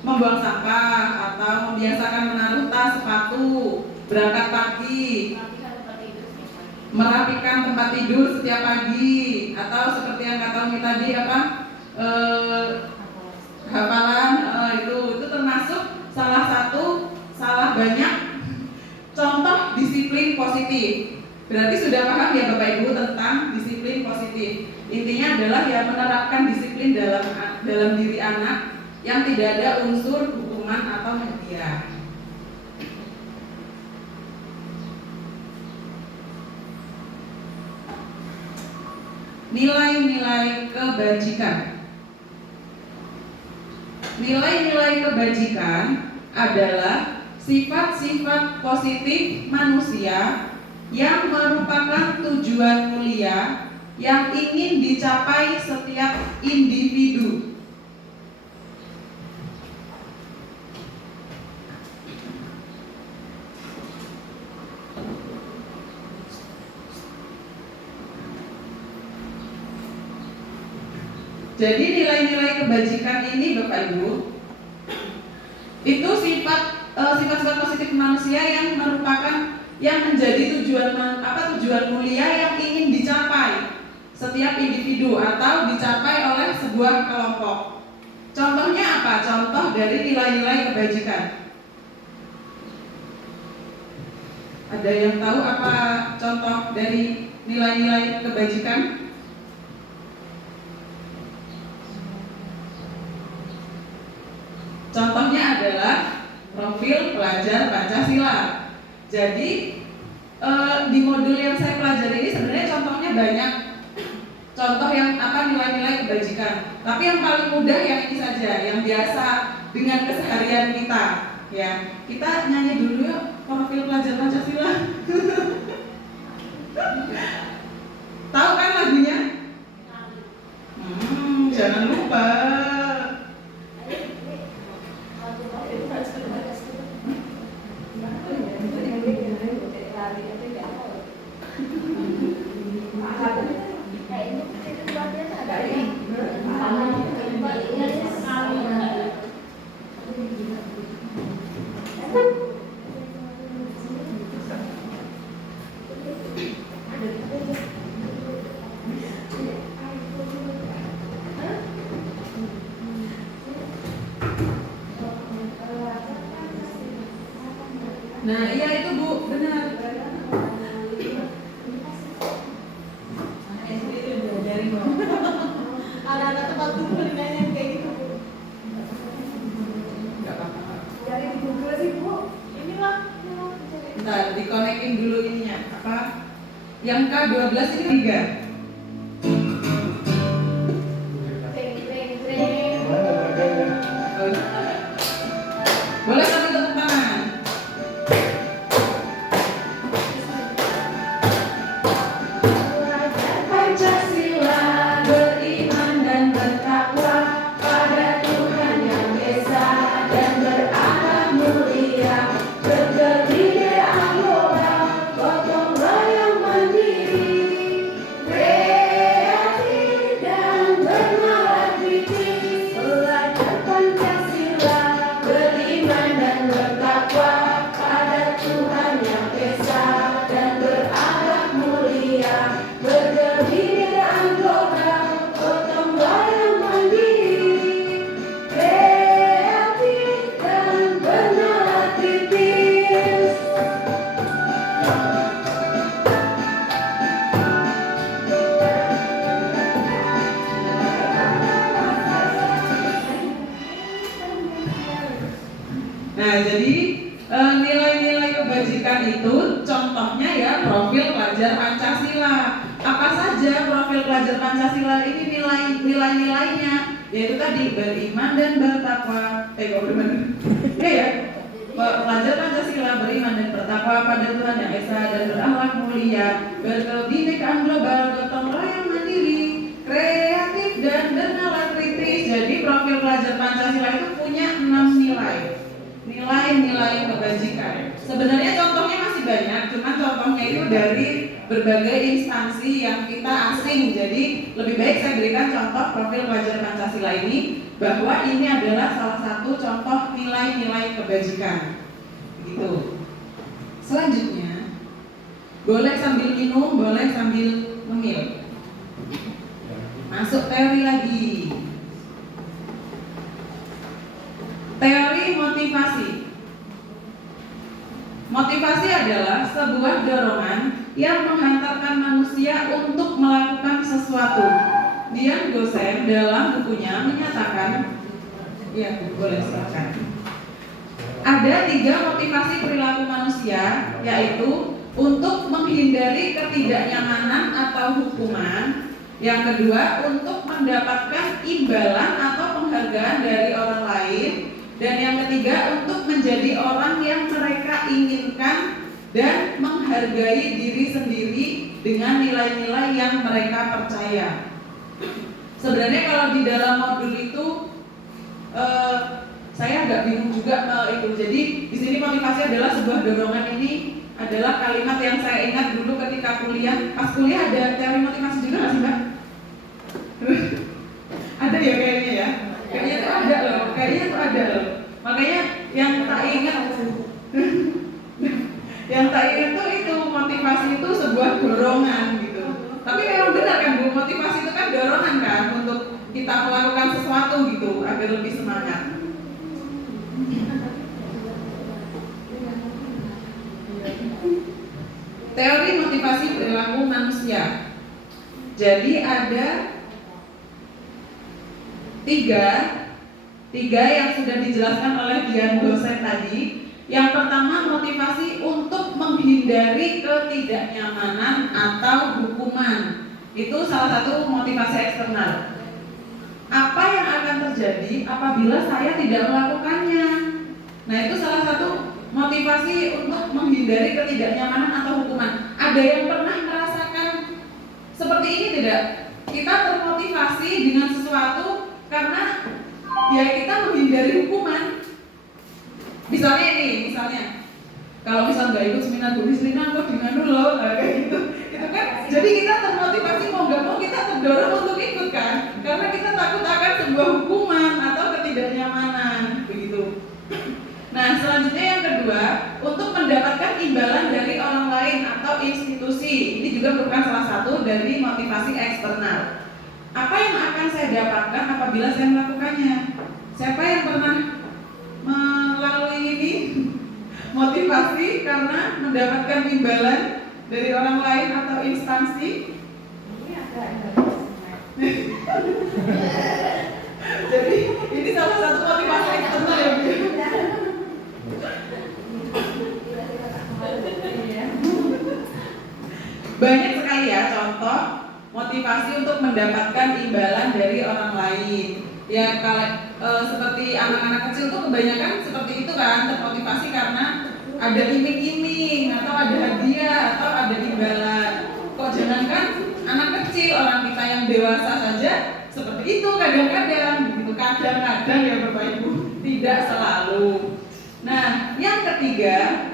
Membuang sampah atau membiasakan menaruh tas, sepatu, berangkat pagi, merapikan tempat tidur setiap pagi, atau seperti yang kata Umi tadi hafalan, itu termasuk salah banyak contoh disiplin positif. Berarti sudah paham ya Bapak Ibu tentang disiplin positif. Intinya adalah ya menerapkan disiplin dalam diri anak yang tidak ada unsur hukuman atau hadiah. Nilai-nilai kebajikan. Nilai-nilai kebajikan adalah sifat-sifat positif manusia yang merupakan tujuan mulia yang ingin dicapai setiap individu. Jadi nilai-nilai kebajikan ini Bapak Ibu itu sifat-sifat positif manusia yang merupakan yang menjadi tujuan mulia yang ingin dicapai setiap individu atau dicapai oleh sebuah kelompok. Contohnya apa? Contoh dari nilai-nilai kebajikan. Ada yang tahu apa contoh dari nilai-nilai kebajikan? Contohnya adalah profil pelajar Pancasila. Jadi di modul yang saya pelajari ini sebenarnya contohnya banyak. Contoh yang nilai-nilai kebajikan. Tapi yang paling mudah yang ini saja, yang biasa dengan keseharian kita. Ya, kita nyanyi dulu yuk profil pelajar Pancasila. Tahu kan lagunya? jangan lupa. Nah, iya itu Bu, benar. Anak-anak tempat dulu nanya kayak gitu Bu. Enggak apa-apa. Cari di Google sih Bu. Inilah. Bentar, dikonekin dulu ininya. Apa? Yang K12 ini 3. Boleh sambil tepuk tangan. Pancasila beriman dan bertakwa pada Tuhan Yang Esa dan berakhlak mulia, berkebinekaan global, gotong royong mandiri, kreatif dan bernalar kritis. Belajar Pancasila beriman dan bertakwa pada Tuhan Yang Esa dan berakhlak mulia, berkebinekaan global, gotong royong mandiri, kreatif dan bernalar kritis. Nah, jadi nilai-nilai kebajikan itu contohnya ya profil pelajar Pancasila. Apa saja profil pelajar Pancasila ini nilai-nilainya? Yaitu tadi beriman dan bertakwa. Kok benar? Ya. Pelajar Pancasila beriman dan bertakwa pada Tuhan Yang Esa dan berakhlak mulia, berkebinekaan global, gotong royong mandiri, kreatif dan bernalar kritis. Jadi profil pelajar Pancasila itu punya 6 nilai. Nilai-nilai kebajikan. Sebenarnya contohnya masih banyak, cuma contohnya itu dari berbagai instansi yang kita asing. Jadi lebih baik saya berikan contoh profil pelajar Pancasila ini, bahwa ini adalah salah satu contoh nilai-nilai kebajikan. Begitu. Selanjutnya, boleh sambil minum, boleh sambil ngemil. Masuk teori lagi. Teori motivasi. Motivasi adalah sebuah dorongan yang menghantarkan manusia untuk melakukan sesuatu. Dian Gosen dalam bukunya menyatakan, ya boleh silakan. Ada 3 motivasi perilaku manusia, yaitu untuk menghindari ketidaknyamanan atau hukuman. Yang kedua, untuk mendapatkan imbalan atau penghargaan dari orang lain. Dan yang ketiga, untuk menjadi orang yang mereka inginkan dan menghargai diri sendiri dengan nilai-nilai yang mereka percaya. Sebenarnya kalau di dalam modul itu saya agak bingung juga itu. Jadi di sini motivasi adalah sebuah dorongan. Ini adalah kalimat yang saya ingat dulu ketika kuliah. Pas kuliah ada teori motivasi juga nggak sih Mbak? Ada ya kayaknya ya. Kayaknya tuh ada loh. Kayaknya tuh ada loh. Makanya yang tak ingat tuh itu motivasi itu sebuah dorongan gitu. Tapi memang benar kan Bu, motivasi itu kan dorongan kan untuk kita melakukan sesuatu gitu agar lebih semangat. Teori motivasi perilaku manusia. Jadi ada tiga yang sudah dijelaskan oleh Dian Gosen tadi. Yang pertama, motivasi untuk menghindari ketidaknyamanan atau hukuman. Itu salah satu motivasi eksternal. Apa yang akan terjadi apabila saya tidak melakukannya? Nah, itu salah satu motivasi untuk menghindari ketidaknyamanan atau hukuman. Ada yang pernah merasakan seperti ini tidak? Kita termotivasi dengan sesuatu misalnya kalau misal nggak ikut seminar Bu Rislina kok dengan loh kayak gitu, itu kan jadi kita termotivasi mau nggak mau kita terdorong untuk ikut kan, karena kita takut akan sebuah hukuman atau ketidaknyamanan begitu. Nah selanjutnya yang kedua, untuk mendapatkan imbalan dari orang lain atau institusi, ini juga merupakan salah satu dari motivasi eksternal. Apa yang akan saya dapatkan apabila saya melakukannya? Siapa yang pernah melalui ini? Motivasi karena mendapatkan imbalan dari orang lain atau instansi. Ini agak Jadi ini salah satu motivasi eksternal ya Bu. Banyak sekali ya contoh motivasi untuk mendapatkan imbalan dari orang lain. Ya kalau seperti anak-anak kecil tuh kebanyakan seperti itu kan, termotivasi karena ada iming-iming atau ada hadiah atau ada imbalan. Kok jangankan anak kecil, orang kita yang dewasa saja seperti itu kadang-kadang, begitu kadang-kadang ya Bapak Ibu, tidak selalu. Nah, yang ketiga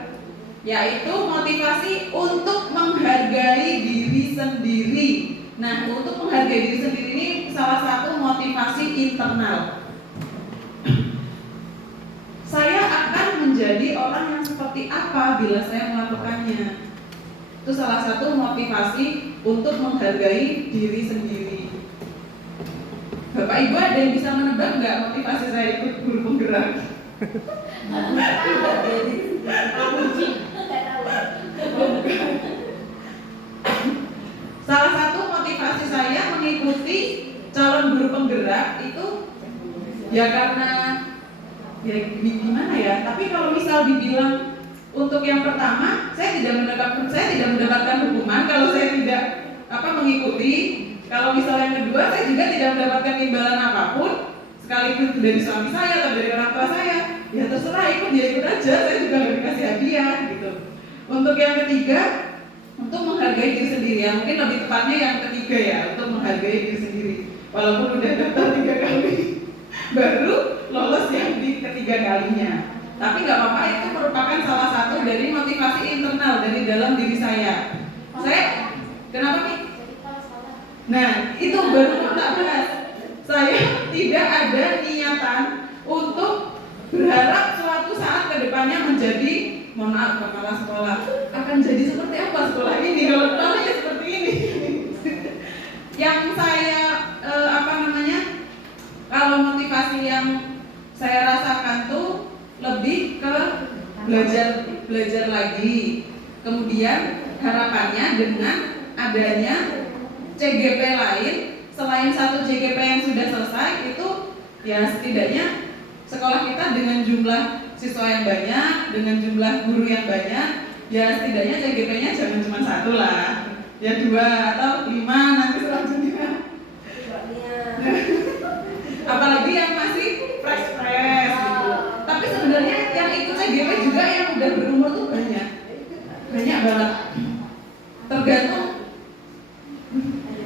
yaitu motivasi untuk menghargai diri sendiri. Nah, untuk menghargai diri sendiri ini salah satu motivasi internal. Saya akan menjadi orang yang seperti apa bila saya melakukannya. Itu salah satu motivasi untuk menghargai diri sendiri. Bapak Ibu ada yang bisa menebak nggak motivasi saya ikut guru penggerak? Salah satu motivasi saya mengikuti calon guru penggerak itu ya karena ya gimana ya, tapi kalau misal dibilang untuk yang pertama saya tidak mendapatkan hukuman kalau saya tidak mengikuti. Kalau misal yang kedua saya juga tidak mendapatkan imbalan apapun, sekalipun dari suami saya atau dari orang tua saya, ya terserah ikut aja, saya juga nggak dikasih hadiah gitu. Untuk yang ketiga, untuk menghargai diri sendiri, ya mungkin lebih tepatnya yang ketiga ya, untuk menghargai diri sendiri. Walaupun udah daftar 3 kali, baru lolos yang di ketiga kalinya. Tapi nggak apa-apa, itu merupakan salah satu dari motivasi internal dari dalam diri saya. Saya, kenapa nih? Nah, itu baru tak bahas. Saya tidak ada niatan untuk berharap suatu saat kedepannya menjadi, mohon maaf kepala sekolah, akan jadi seperti apa sekolah ini kalau kepalanya seperti ini. Yang saya kalau motivasi yang saya rasakan tuh lebih ke belajar lagi. Kemudian harapannya dengan adanya CGP lain selain satu CGP yang sudah selesai itu ya setidaknya sekolah kita dengan jumlah siswa yang banyak, dengan jumlah guru yang banyak, ya setidaknya CGP-nya jangan cuma 1 lah, ya 2 atau 5 nanti selanjutnya. Apalagi yang masih fresh gitu. Tapi sebenarnya yang ikut CGP juga yang udah berumur tuh banyak banget.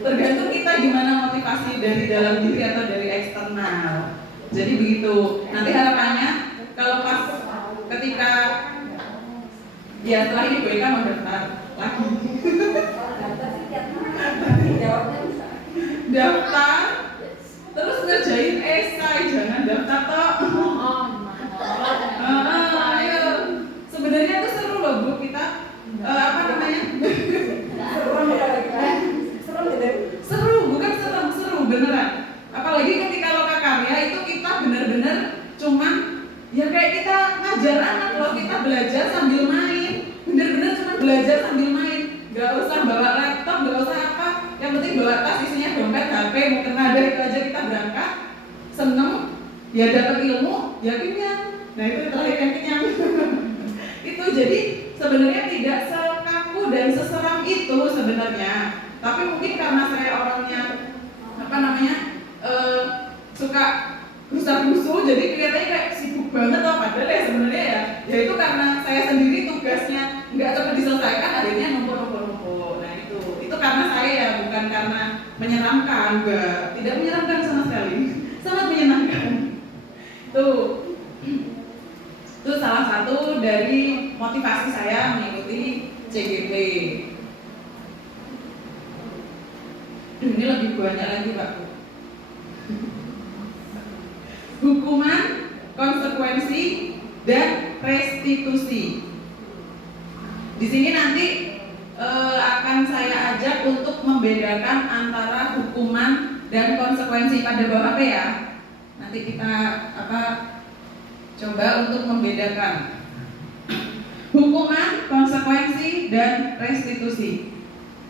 Tergantung kita gimana motivasi dari dalam diri atau dari eksternal. Jadi begitu. Nanti harapannya kalau pas ketika ya setelah ini Bu Eka mau daftar lagi. Daftar terus ngerjain esai, jangan daftar toh. Ayo. Sebenarnya itu seru loh Bu, kita seru, bukan seru beneran. Apalagi ketika loka karya itu kita benar-benar cuman ya kayak kita ngajar anak loh, kita belajar sambil main, bener-bener cuma belajar sambil main, nggak usah bawa laptop, nggak usah apa, yang penting bawa tas isinya dompet, HP, mungkin ada itu aja kita berangkat, seneng, ya dapat ilmu, ya kenyang. Nah itu terakhir yang kenyang. Itu jadi sebenarnya tidak sekaku dan seseram itu sebenarnya, tapi mungkin karena saya orangnya suka rusak-rusuh, jadi kelihatannya kayak sibuk banget loh, padahal ya sebenarnya ya itu karena saya sendiri tugasnya nggak cepat diselesaikan, akhirnya numpuk. Nah itu karena saya ya, bukan karena menyenangkan, tidak menyenangkan sama sekali, sangat menyenangkan. Itu salah satu dari motivasi saya mengikuti CGP. Ini lebih banyak lagi Pak. Hukuman, konsekuensi, dan restitusi. Di sini nanti akan saya ajak untuk membedakan antara hukuman dan konsekuensi pada bawah HP ya. Nanti kita coba untuk membedakan hukuman, konsekuensi, dan restitusi.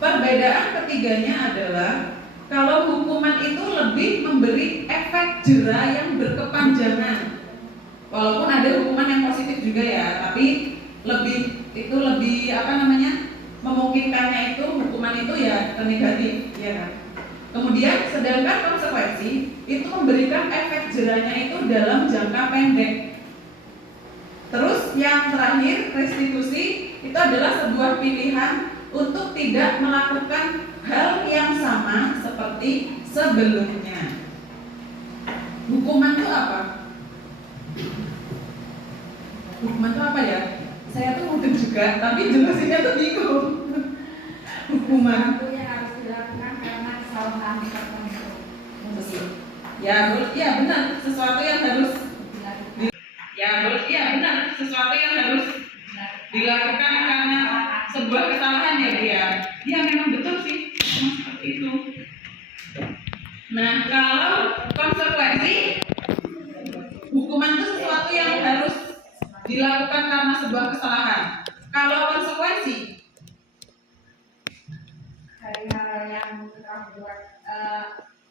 Perbedaan ketiganya adalah kalau hukuman itu lebih memberi efek jera yang berkepanjangan. Walaupun ada hukuman yang positif juga ya, tapi lebih memungkinkannya itu hukuman itu ya ke negatif, ya kan? Kemudian sedangkan konsekuensi itu memberikan efek jeranya itu dalam jangka pendek. Terus yang terakhir, restitusi itu adalah sebuah pilihan untuk tidak melakukan hal yang sama seperti sebelumnya. Hukuman itu apa? Hukuman itu apa ya? Saya tuh mungkin juga, tapi jelasinnya tuh bingung. Hukuman Sesuatu yang harus dilakukan karena kesalahan tertentu. ya benar, sesuatu yang harus sesuatu yang harus dilakukan karena sebuah kesalahan ya dia. Ya memang betul sih, memang seperti itu. Nah kalau konsekuensi, hukuman itu sesuatu yang harus dilakukan karena sebuah kesalahan. Kalau konsekuensi, dari hal yang telah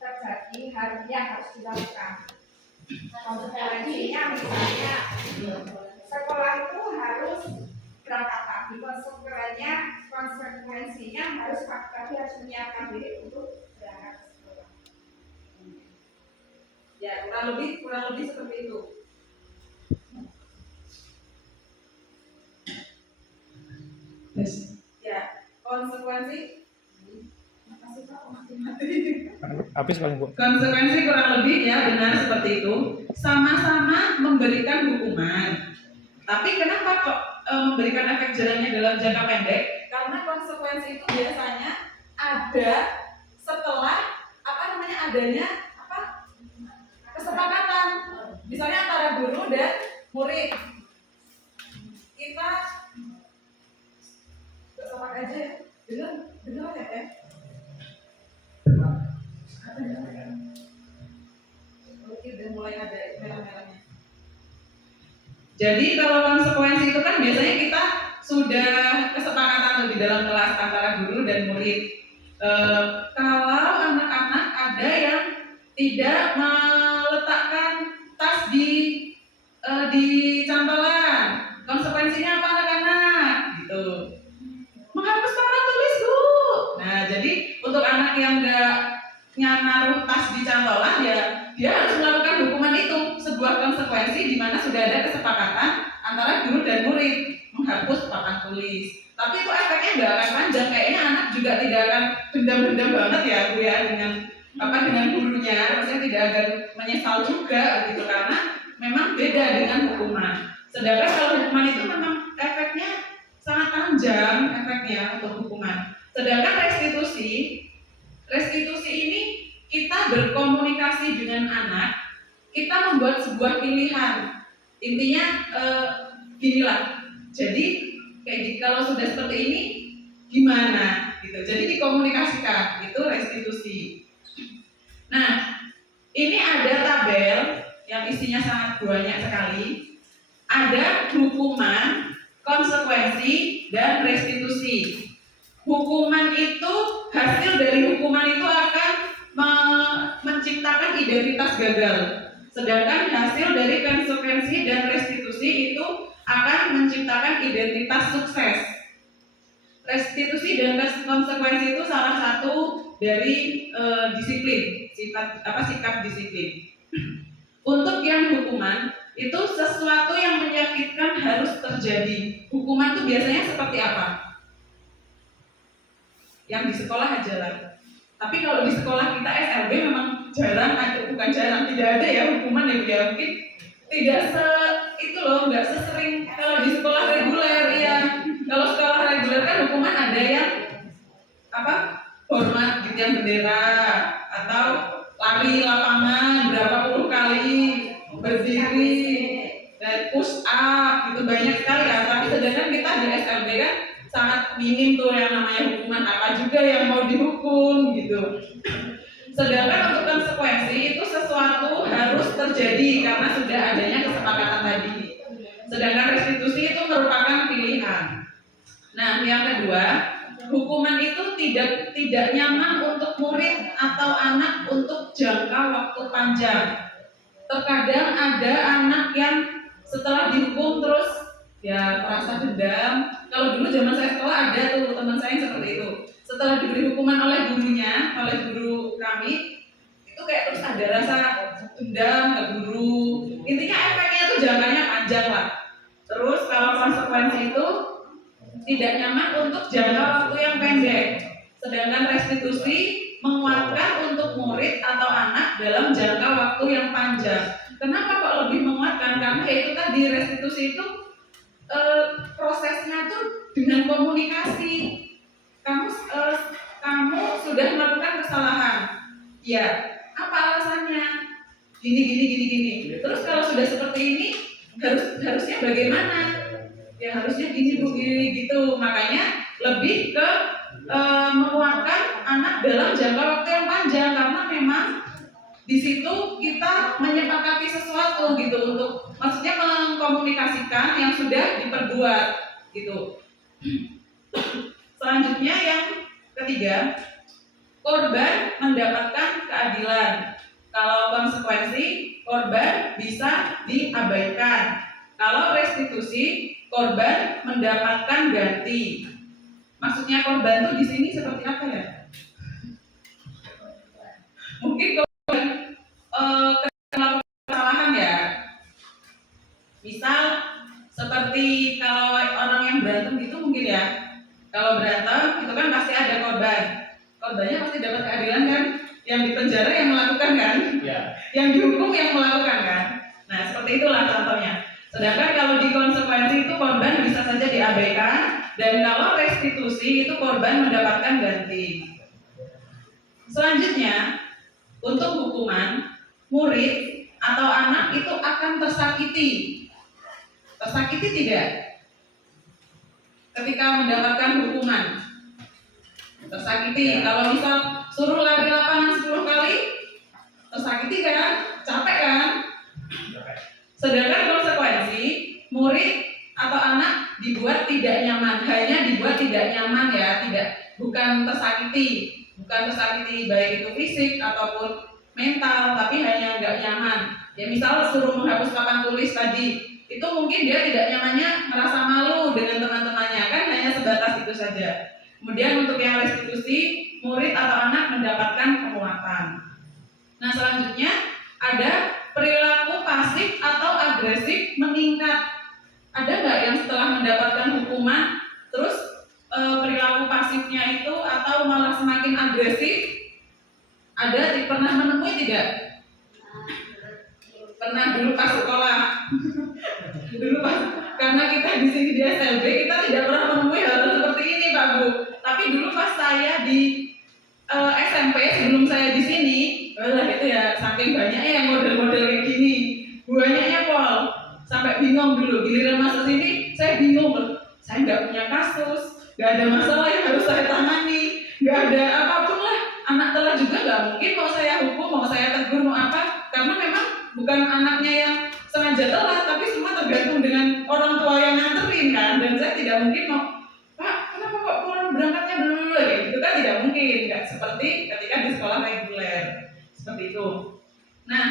terjadi harus dilakukan. Konsekuensinya misalnya sekolah itu harus berangkat pagi, konsekuensinya harus pagi harus menyiapkan diri untuk berangkat ke sekolah. ya kurang lebih seperti itu. Ya konsekuensi. Makasih Pak, mati. Habis paling Bu. Konsekuensi kurang lebih ya benar seperti itu. Sama-sama memberikan hukuman. Tapi kenapa kok memberikan efek jerahnya dalam jangka pendek? Karena konsekuensi itu biasanya ada setelah adanya kesepakatan. Misalnya antara guru dan murid. Kita bersama aja ya. Benar ya? Oke, udah mulai ada merah-merahnya. Jadi kalau konsekuensi itu kan biasanya kita sudah kesepakatan di dalam kelas antara guru dan murid. Kalau anak-anak ada yang tidak meletakkan tas di cantolan, konsekuensinya apa anak-anak? Gitu. Menghapus papan tulis Bu. Nah jadi untuk anak yang nggak naruh tas di cantolan ya dia harus melakukan hukuman itu, sebuah konsekuensi di mana sudah ada kesepakatan antara guru dan murid menghapus papan tulis. Tapi itu efeknya nggak akan panjang, kayaknya anak juga tidak akan dendam-dendam banget ya Bu ya dengan gurunya, maksudnya tidak akan menyesal juga gitu karena memang beda dengan hukuman. Sedangkan kalau hukuman itu memang efeknya sangat panjang efeknya untuk hukuman. Sedangkan restitusi ini kita berkomunikasi dengan anak, kita membuat sebuah pilihan. Intinya ginilah. Jadi kalau sudah seperti ini gimana gitu. Jadi dikomunikasikan, itu restitusi. Nah, ini ada tabel yang isinya sangat banyak sekali. Ada hukuman, konsekuensi, dan restitusi. Hukuman itu, hasil dari hukuman itu akan menciptakan identitas gagal. Sedangkan hasil dari konsekuensi dan restitusi itu akan menciptakan identitas sukses. Restitusi dan konsekuensi itu salah satu dari disiplin, sikap disiplin. Untuk yang hukuman, itu sesuatu yang menyakitkan harus terjadi. Hukuman itu biasanya seperti apa? Yang di sekolah aja lah. Tapi kalau di sekolah kita SLB memang bukan jarang, tidak ada ya hukuman yang mungkin tidak nggak sesering kalau di sekolah reguler ya Kalau sekolah reguler kan hukuman ada yang apa? Hormat gitian bendera atau lari lapangan berapa puluh kali, berdiri dan push up, itu banyak sekali ya. Tapi sedangkan kita di SLB kan sangat minim tuh yang namanya hukuman, apa juga yang mau dihukum gitu. Sedangkan untuk konsekuensi itu sesuatu harus terjadi karena sudah adanya kesepakatan tadi. Sedangkan restitusi itu merupakan pilihan. Nah, yang kedua, hukuman itu tidak nyaman untuk murid atau anak untuk jangka waktu panjang. Terkadang ada anak yang setelah dihukum terus ya merasa dendam. Kalau dulu zaman saya sekolah ada tuh teman saya yang seperti itu. Setelah diberi hukuman oleh gurunya, oleh guru kami, itu kayak terus ada rasa dendam ke guru. Intinya efeknya itu jangkanya panjang lah. Terus kalau konsekuensi itu tidak nyaman untuk jangka waktu yang pendek. Sedangkan restitusi menguatkan untuk murid atau anak dalam jangka waktu yang panjang. Kenapa kok lebih menguatkan? Karena itu tadi restitusi itu prosesnya tuh dengan komunikasi. Kamu sudah melakukan kesalahan. Ya, apa alasannya? Gini. Terus kalau sudah seperti ini harusnya bagaimana? Ya harusnya gini Bu, gini gitu. Makanya lebih ke menguatkan anak dalam jangka waktu yang panjang karena memang di situ kita menyepakati sesuatu gitu untuk maksudnya mengkomunikasikan yang sudah diperbuat gitu. Selanjutnya yang ketiga, korban mendapatkan keadilan. Kalau konsekuensi, korban bisa diabaikan. Kalau restitusi, korban mendapatkan ganti. Maksudnya korban tuh di sini seperti apa ya? Mungkin korban kesalahan ya. Misal seperti kalau orang yang berantem gitu mungkin ya. Kalau berantem itu kan pasti ada korban. Korbannya pasti dapat keadilan kan? Yang di penjara yang melakukan kan? Ya. Yang dihukum yang melakukan kan? Nah seperti itulah contohnya. Sedangkan kalau di konsekuensi itu korban bisa saja diabaikan, dan kalau restitusi itu korban mendapatkan ganti. Selanjutnya, untuk hukuman, murid atau anak itu akan tersakiti. Tersakiti tidak? Ketika mendapatkan hukuman, tersakiti. Kalau misal suruh lari lapangan 10 kali, tersakiti kan? Capek kan? Sedangkan konsekuensi, murid atau anak dibuat tidak nyaman, hanya dibuat tidak nyaman ya, bukan tersakiti baik itu fisik ataupun mental, tapi hanya nggak nyaman. Ya misal suruh menghapus papan tulis tadi, itu mungkin dia tidak nyamannya merasa malu dengan teman-temannya, kan hanya sebatas itu saja. Kemudian untuk yang restitusi, murid atau anak mendapatkan penguatan. Nah selanjutnya ada perilaku pasif atau agresif meningkat. Ada nggak yang setelah mendapatkan hukuman terus perilaku pasifnya itu atau malah semakin agresif? Ada, pernah menemui tidak? Pernah dulu pas sekolah. Karena kita di sini di SLB kita tidak pernah menemui hal seperti ini Pak Bu. Tapi dulu pas saya di SMP sebelum saya di sini, itu ya saking banyaknya yang model-model kayak gini, banyaknya Pol, sampai bingung dulu. Giliran masuk sini, saya bingung, saya nggak punya kasus, nggak ada masalah yang harus saya tangani, nggak ada apapun lah. Anak telah juga nggak mungkin mau saya hukum, mau saya tegur, mau apa, karena memang bukan anaknya yang sengaja telat, tapi semua tergantung dengan orang tua yang nganterin kan, dan saya tidak mungkin mau, Pak, kenapa kok pulang berangkatnya dulu, gitu kan tidak mungkin, nggak seperti ketika di sekolah reguler, seperti itu. Nah,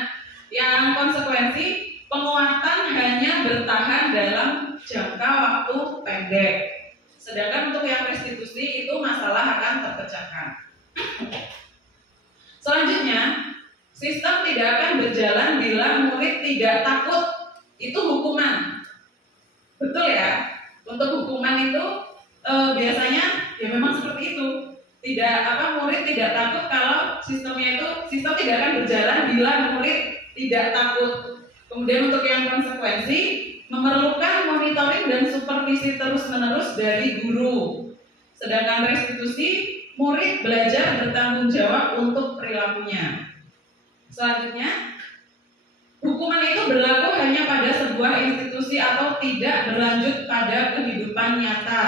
yang konsekuensi penguatan hanya bertahan dalam jangka waktu pendek, sedangkan untuk yang restitusi itu masalah akan terpecahkan. Selanjutnya, sistem tidak akan berjalan bila murid tidak takut, itu hukuman. Betul ya? Untuk hukuman itu biasanya ya memang seperti itu. Murid tidak takut kalau sistem tidak akan berjalan bila murid tidak takut. Kemudian untuk yang konsekuensi, memerlukan monitoring dan supervisi terus-menerus dari guru. Sedangkan restitusi, murid belajar bertanggung jawab untuk perilakunya. Selanjutnya, hukuman itu berlaku hanya pada sebuah institusi atau tidak berlanjut pada kehidupan nyata.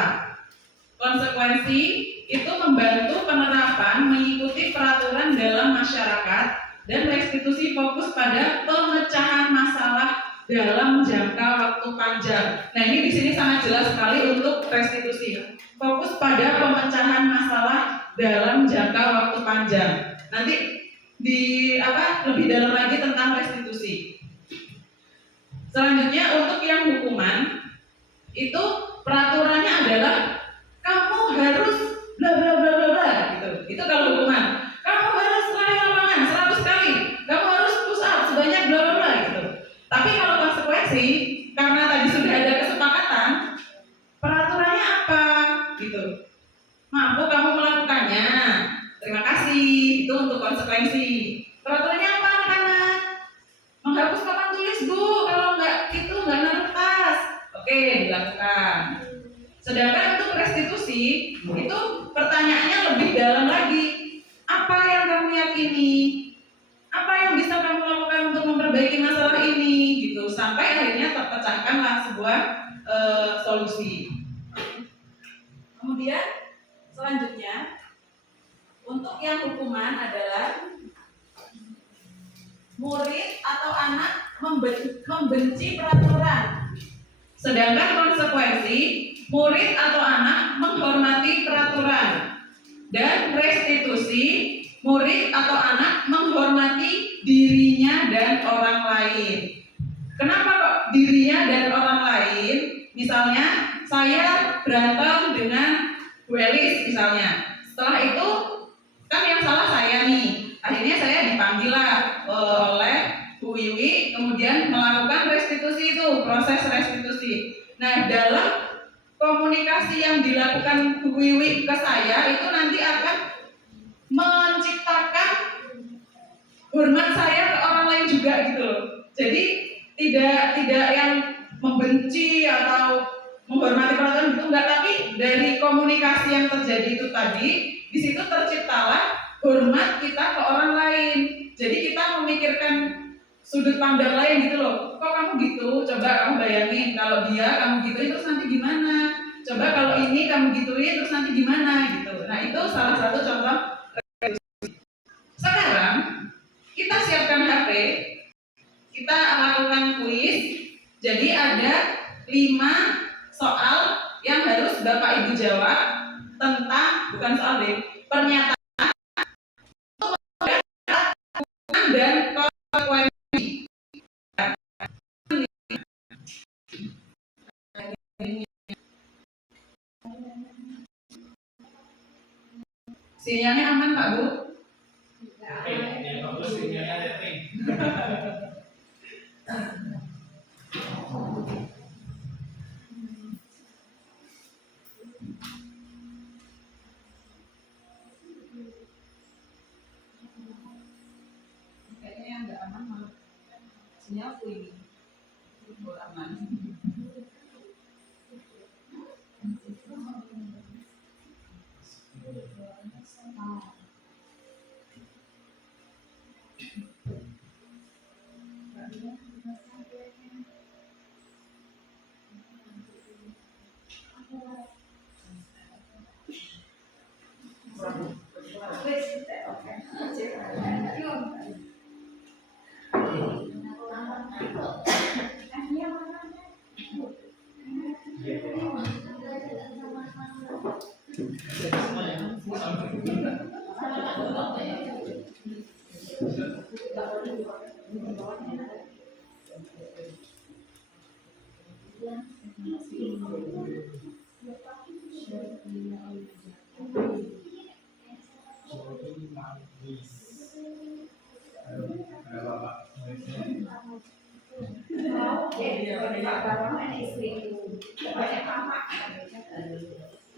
Konsekuensi itu membantu penerapan mengikuti peraturan dalam masyarakat dan restitusi fokus pada pemecahan masalah dalam jangka waktu panjang. Nah, ini di sini sangat jelas sekali untuk restitusi. Fokus pada pemecahan masalah dalam jangka waktu panjang. Nanti lebih dalam lagi tentang restitusi. Selanjutnya untuk yang hukuman itu peraturannya adalah kamu harus bla bla bla bla bla gitu. Itu kalau hukuman. Kamu harus lari lapangan 100 kali. Kamu harus push up sebanyak bla bla bla gitu. Tapi kalau konsekuensi, karena tadi sudah ada kesepakatan, peraturannya apa gitu. Mampu kamu melakukannya. Terima kasih. Itu untuk konsekuensi. Peraturannya apa anak-anak? Menghapus papan tulis, Bu. Kalau itu nggak naruh tas. Oke, dilakukan. Sedangkan untuk restitusi, itu pertanyaannya lebih dalam lagi. Apa yang kamu yakini? Apa yang bisa kamu lakukan untuk memperbaiki masalah ini? Gitu. Sampai akhirnya terpecahkanlah sebuah solusi. Kemudian selanjutnya, untuk yang hukuman adalah murid atau anak membenci peraturan. Sedangkan konsekuensi, murid atau anak menghormati peraturan. Dan restitusi, murid atau anak menghormati dirinya dan orang lain. Kenapa kok dirinya dan orang lain? Misalnya, saya berantem dengan Bu Elis misalnya. Setelah itu, kan yang salah saya nih. Akhirnya saya dipanggil lah oleh Bu Wiwi, kemudian melakukan restitusi itu, proses restitusi. Nah, dalam komunikasi yang dilakukan Bu Wiwi ke saya itu nanti akan menciptakan hormat saya ke orang lain juga gitu loh. Jadi tidak yang membenci atau menghormati peraturan itu enggak, tapi dari komunikasi yang terjadi itu tadi, di situ terciptalah hormat kita ke orang lain. Jadi kita memikirkan sudut pandang lain gitu loh. Kok kamu gitu? Coba kamu bayangin kalau dia kamu gituin terus nanti gimana? Coba kalau ini kamu gituin terus nanti gimana gitu. Nah, itu salah satu contoh. Sekarang kita siapkan HP, kita lakukan kuis. Jadi ada 5 soal yang harus Bapak Ibu jawab tentang, bukan soal deh, pernyataan dan konsekuensi. Sinyalnya aman Pak Bu? Yang bagus sinyalnya rating. Kayaknya yang nggak aman malah sinyalku ini. Baru aman.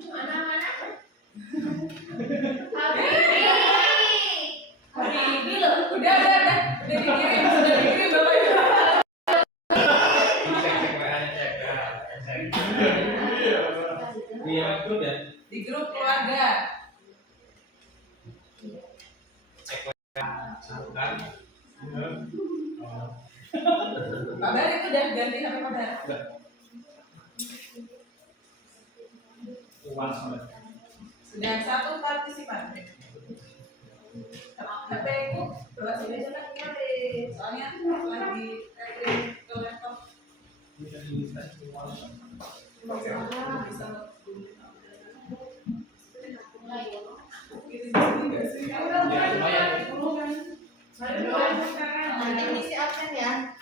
Mana-mana? Ini loh, udah dikirim Bapak Ibu. Cek-cek WA-nya. Di grup keluarga. Pak Bar itu udah ganti HP Pak Bar? Sudah satu partisipan. HP ku bawa sini aja kan? Soalnya lagi ke laptop. Nanti ngisi absen ya.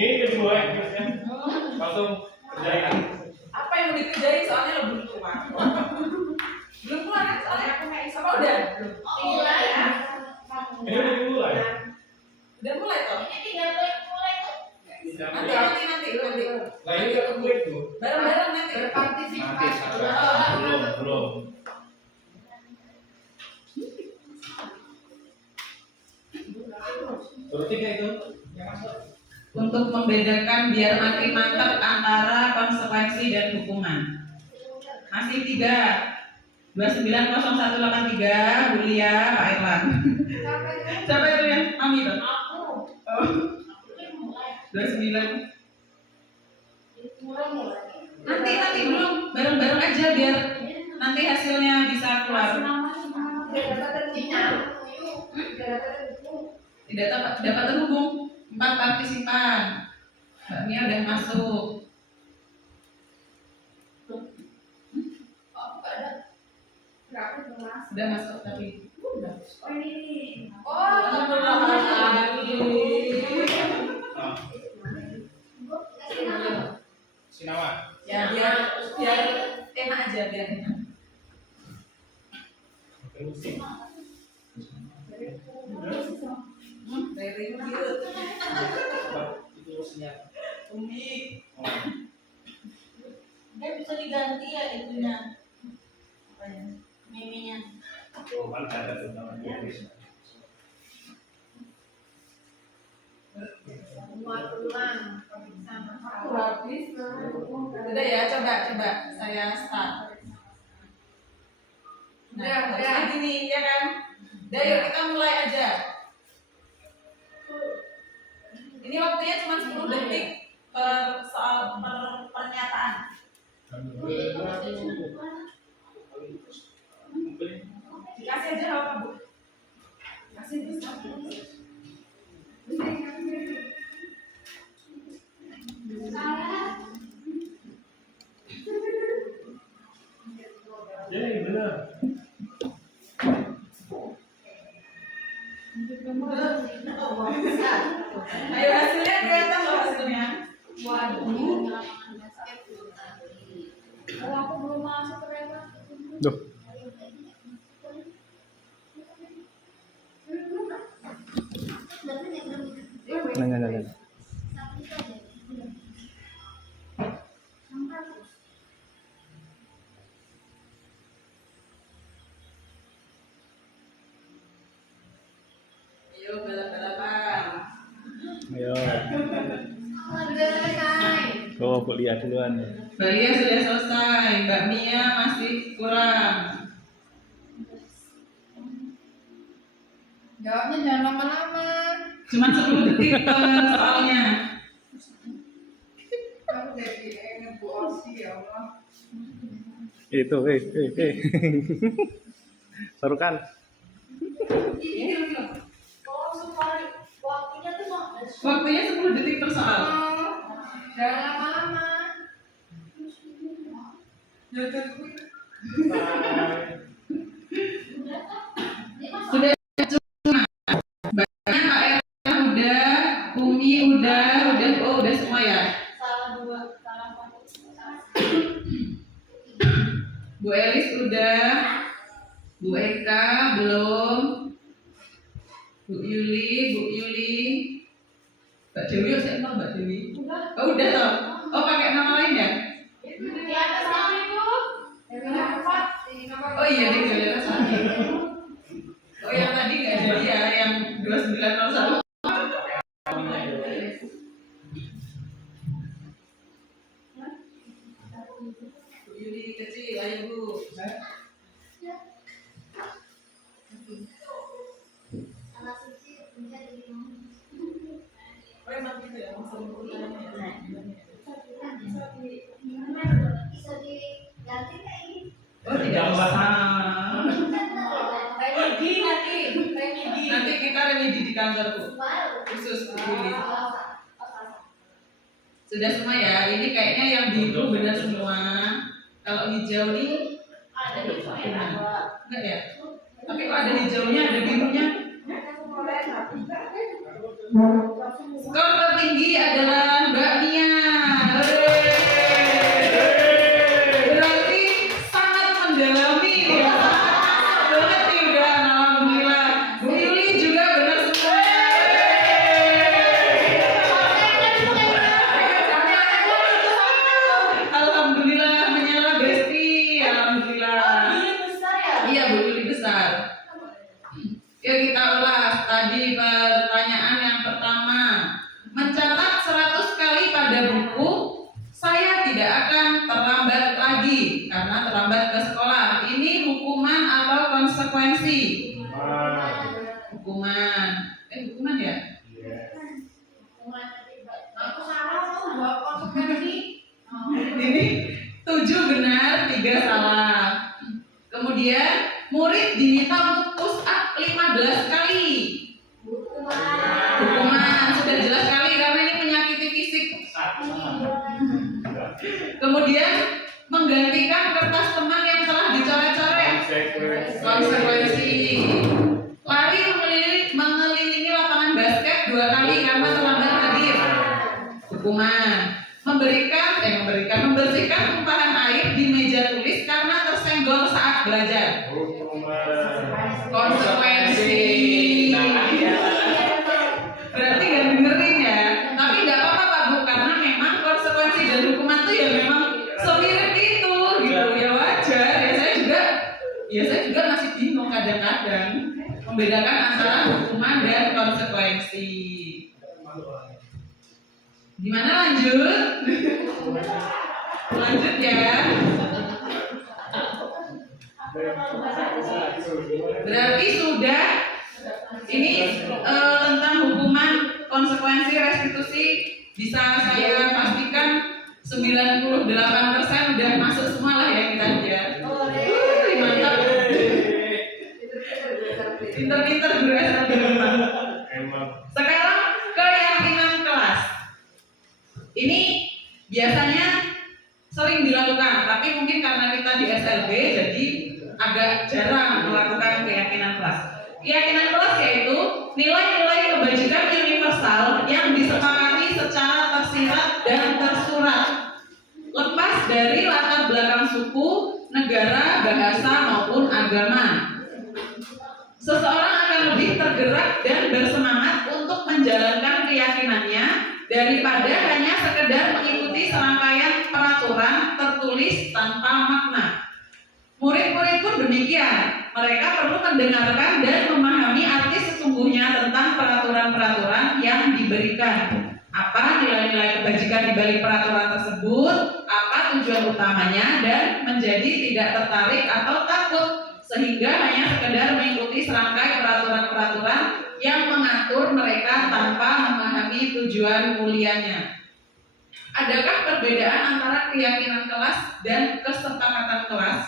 Ini kedua ya, langsung kerjain. Apa yang mau dikerjain soalnya lo belum keluar. Belum keluar kan soalnya aku nggak bisa. Apa udah? Belum. Ini udah dimulai. Udah mulai toh? Ini tinggal mulai tuh. Nanti. Lah ini kan gue tuh. Bareng-bareng nanti. Belum. Berarti kayak itu yang masuk. Untuk membedakan biar makin mantap antara konsekuensi dan hukuman. Masih 3 290183 Bu Lia, Pak Irwan. Siapa itu ya? Mami tuh. Aku. Oh, Mulai. 29. Mulai. Nanti belum bareng-bareng aja biar nanti hasilnya bisa keluar. Tidak dapat terhubung. 4 partisipan. Mbak Mia udah masuk. Sudah masuk tapi udah. Sinawa. Ya biar enak aja biar enak. Dari Itu sinyal. Umi. Bisa diganti ya itunya. Miminya. Oh, kan ada tuh namanya. Ulang. Udah ya, coba saya start. Udah gini ya kan? Udah yuk kita mulai aja. Ini waktunya cuma 10 detik per soal pernyataan. Dikasih aja apa Bu? Kasih bisa. Ya, benar. Ayo hasilnya kelihatan loh hasilnya. Aku belum masuk ternyata. Duh. Nah. Ayo balap-balapan. Ayo. Udah selesai. Oh, Bu Lia duluan. Mbak Lia sudah selesai, Mbak Mia masih kurang. Jawabnya jangan lama-lama. Cuma 10 detik per soalnya. Aku jadi ngebuosi ya Allah. Itu, Sarukan. Oh, supaya waktunya tuh Waktunya 10 detik per soal. Jangan lama-lama. Sudah cuma. Banyak Pak Erna udah, Umi udah semua ya. salah 2, salah 1. Bu Elis udah, Bu Eka belum, Bu Yuli, Mbak Dewi, saya tahu Mbak Dewi. Oh udah toh. Oh pakai nama lain ya? Di atas nama itu. Oh iya di atas lagi. Oh yang tadi nggak jadi ya, yang 290183 Bu Yuli kecil, ayo Bu. Anak suci menjadi Oh emang gitu ya, langsung urutannya ya. bisa diganti kayak ini. Oh tidak usah. Remedi nanti, remedi. Nanti kita remedi di kantor Bu, Baru. khusus Bu Yuli. Oh, Sudah semua ya, ini kayaknya yang biru benar semua. Kalau hijau nih ada di sana. enggak ya? Tapi kok ada hijaunya, ada birunya? Skor tertinggi adalah Mbak Mia. Berarti sangat mendalami ya. Banget nih udah, alhamdulillah. Bu Yuli juga benar semua. Alhamdulillah menyala Besti. Alhamdulillah. Iya Bu Yuli besar. Yuk kita ulas tadi pertanyaan yang pertama. Mencatat 100 kali pada buku, saya tidak akan terlambat lagi karena terlambat ke sekolah. Ini hukuman atau konsekuensi? Hukuman. Hukuman ya? Aku salah mau buat konsekuensi. Ini 7 benar, 3 salah. Kemudian murid diminta untuk push up 15 kali. Hukuman sudah jelas sekali karena ini menyakiti fisik. Kemudian menggantikan kertas teman yang telah dicoret-coret. Konsekuensi. Lari mengelilingi lapangan basket 2 kali karena terlambat hadir. Hukuman. Membersihkan tumpahan air di meja tulis karena tersenggol saat belajar. Konsekuensi. Berarti nggak dengerin ya. Tapi nggak apa-apa Pak Bu, karena memang konsekuensi dan hukuman tuh ya memang semirip itu gitu. Ya wajar. Ya saya juga masih bingung kadang-kadang membedakan antara hukuman dan konsekuensi. Gimana lanjut? Lanjut ya. Berarti sudah ini tentang hukuman, konsekuensi, restitusi bisa saya pastikan 98% udah masuk semua lah ya kita ya. Mantap. Pinter-pinter guru SLB. Sekarang keyakinan kelas. Ini biasanya sering dilakukan, tapi mungkin karena kita di SLB jadi agak jarang melakukan keyakinan kelas. Keyakinan kelas yaitu nilai-nilai kebajikan universal yang disepakati secara tersirat dan tersurat, lepas dari latar belakang suku, negara, bahasa maupun agama. Seseorang akan lebih tergerak dan bersemangat untuk menjalankan keyakinannya daripada hanya sekedar mengikuti serangkaian peraturan tertulis tanpa makna. Murid-murid pun demikian. Mereka perlu mendengarkan dan memahami arti sesungguhnya tentang peraturan-peraturan yang diberikan. Apa nilai-nilai kebajikan di balik peraturan tersebut, apa tujuan utamanya, dan menjadi tidak tertarik atau takut sehingga hanya sekedar mengikuti serangkai peraturan-peraturan yang mengatur mereka tanpa memahami tujuan mulianya. Adakah perbedaan antara keyakinan kelas dan kesepakatan kelas?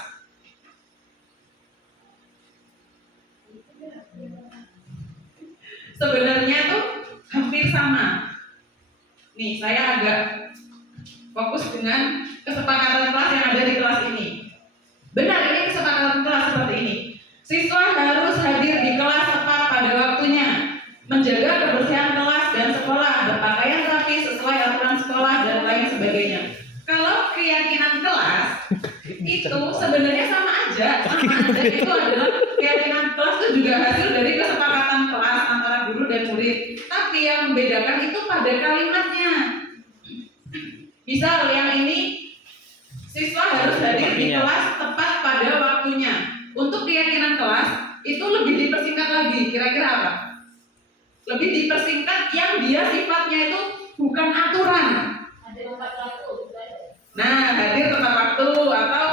Sebenarnya tuh hampir sama. Nih, saya agak fokus dengan kesepakatan kelas yang ada di kelas ini. Benar, ini kesepakatan kelas seperti ini. Siswa harus hadir di kelas tepat pada waktunya, menjaga kebersihan kelas dan sekolah, berpakaian rapi sesuai aturan sekolah dan lain sebagainya. Kalau keyakinan kelas itu sebenarnya sama aja. Itu adalah keyakinan kelas itu juga hasil dari kesepakatan kelas antara guru dan murid. Tapi yang membedakan itu pada kalimatnya. Misal yang ini, siswa harus hadir di kelas tepat pada waktunya. Untuk keyakinan kelas itu lebih dipersingkat lagi. Kira-kira apa? Lebih dipersingkat yang dia sifatnya itu bukan aturan. Nah, hadir tepat waktu atau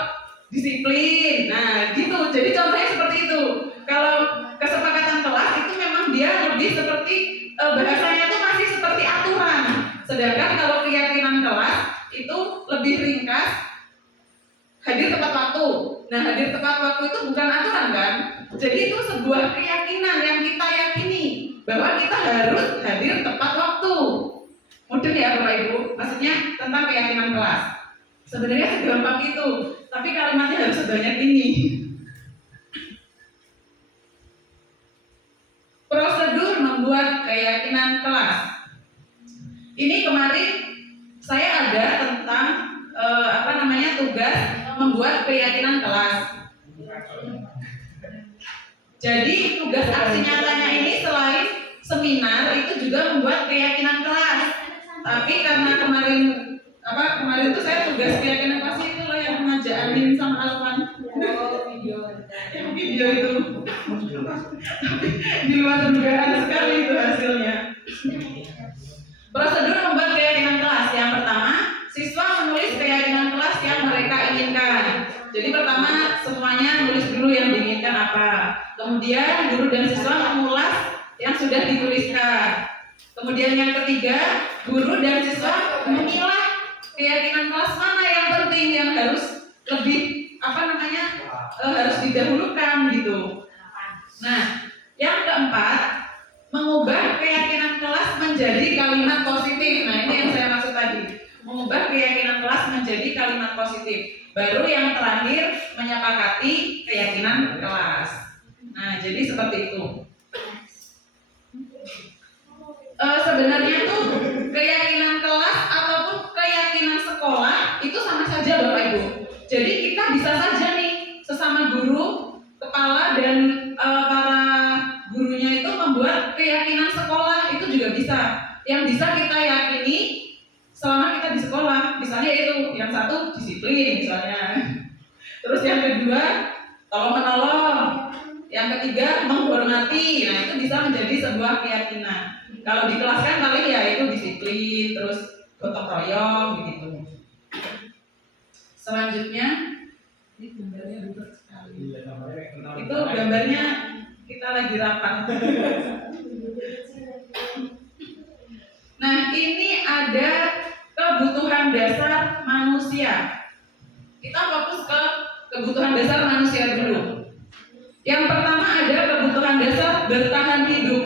disiplin. Nah, gitu. Jadi contohnya seperti itu. Kalau kesepakatan kelas itu memang dia lebih seperti bahasanya itu masih seperti aturan. Sedangkan kalau keyakinan kelas itu lebih ringkas, hadir tepat waktu. Nah, hadir tepat waktu itu bukan aturan kan? Jadi itu sebuah keyakinan yang kita yakini bahwa kita harus hadir tepat waktu. Mudeng ya Bapak Ibu, maksudnya tentang keyakinan kelas. Sebenarnya segampang itu, tapi kalimatnya harus sebanyak ini. Prosedur membuat keyakinan kelas. Ini kemarin saya ada tentang tugas membuat keyakinan kelas. Jadi tugas aksi nyatanya ini selain seminar itu juga membuat keyakinan kelas. Tapi karena kemarin itu saya tugas keyakinan kelas itu loh yang mengajak Amin sama Alvan. Yang video itu. Tapi di luar dugaan sekali itu hasilnya. Prosedur membuat keyakinan kelas. Yang pertama, siswa menulis keyakinan kelas yang mereka inginkan. Jadi pertama semuanya nulis dulu yang diinginkan apa. Kemudian guru dan siswa mengulas yang sudah dituliskan. Kemudian yang ketiga, guru dan siswa memilah keyakinan kelas mana yang penting, yang harus lebih harus didahulukan gitu. Nah, yang keempat, mengubah keyakinan kelas menjadi kalimat positif. Nah, ini yang saya maksud tadi. Mengubah keyakinan kelas menjadi kalimat positif. Baru yang terakhir, menyepakati keyakinan kelas. Nah, jadi seperti itu. Sebenarnya tuh keyakinan kelas ataupun keyakinan sekolah itu sama saja Bapak Ibu. Jadi kita bisa saja nih sesama guru, kepala dan para gurunya itu membuat keyakinan sekolah itu juga bisa. Yang bisa kita yakini selama kita di sekolah, misalnya itu yang satu disiplin misalnya. Terus yang kedua tolong menolong. Yang ketiga menghormati. Nah, itu bisa menjadi sebuah keyakinan. Kalau di kelas kan paling ya itu disiplin, terus gotong royong begitu. Selanjutnya ini gambarnya luber sekali. Itu gambarnya kita lagi rapat. Nah, ini ada kebutuhan dasar manusia. Kita fokus ke kebutuhan dasar manusia dulu. Yang pertama ada kebutuhan dasar bertahan hidup.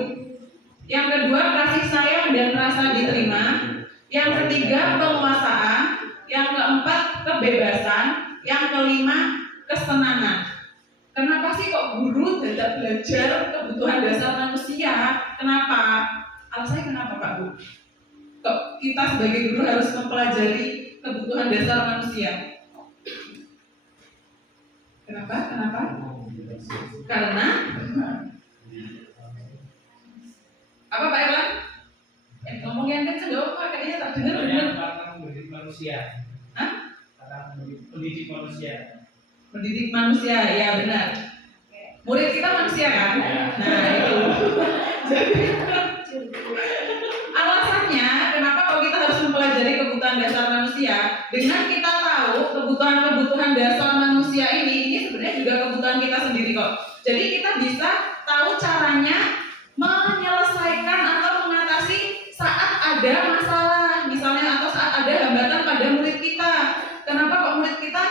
Yang kedua kasih sayang dan rasa diterima. Yang ketiga penguasaan. Yang keempat kebebasan. Yang kelima kesenangan. Kenapa sih kok guru tidak belajar kebutuhan dasar manusia? Kenapa? Alasannya kenapa Pak Bu? Kok kita sebagai guru harus mempelajari kebutuhan dasar manusia? Kenapa? Karena apa Pak Irwan? Ngomong yang kenceng dong Pak, kayaknya tak dengar. Karena mendidik manusia. Hah? Karena mendidik manusia. Mendidik manusia, ya benar. Murid kita manusia kan? Nah itu. Jadi alasannya kenapa kalau kita harus mempelajari kebutuhan dasar manusia, dengan kita tahu kebutuhan dasar manusia ini sebenarnya juga kebutuhan kita sendiri kok. Jadi kita bisa tahu caranya menyelesaikan atau mengatasi saat ada masalah, misalnya atau saat ada hambatan pada murid kita. Kenapa kok murid kita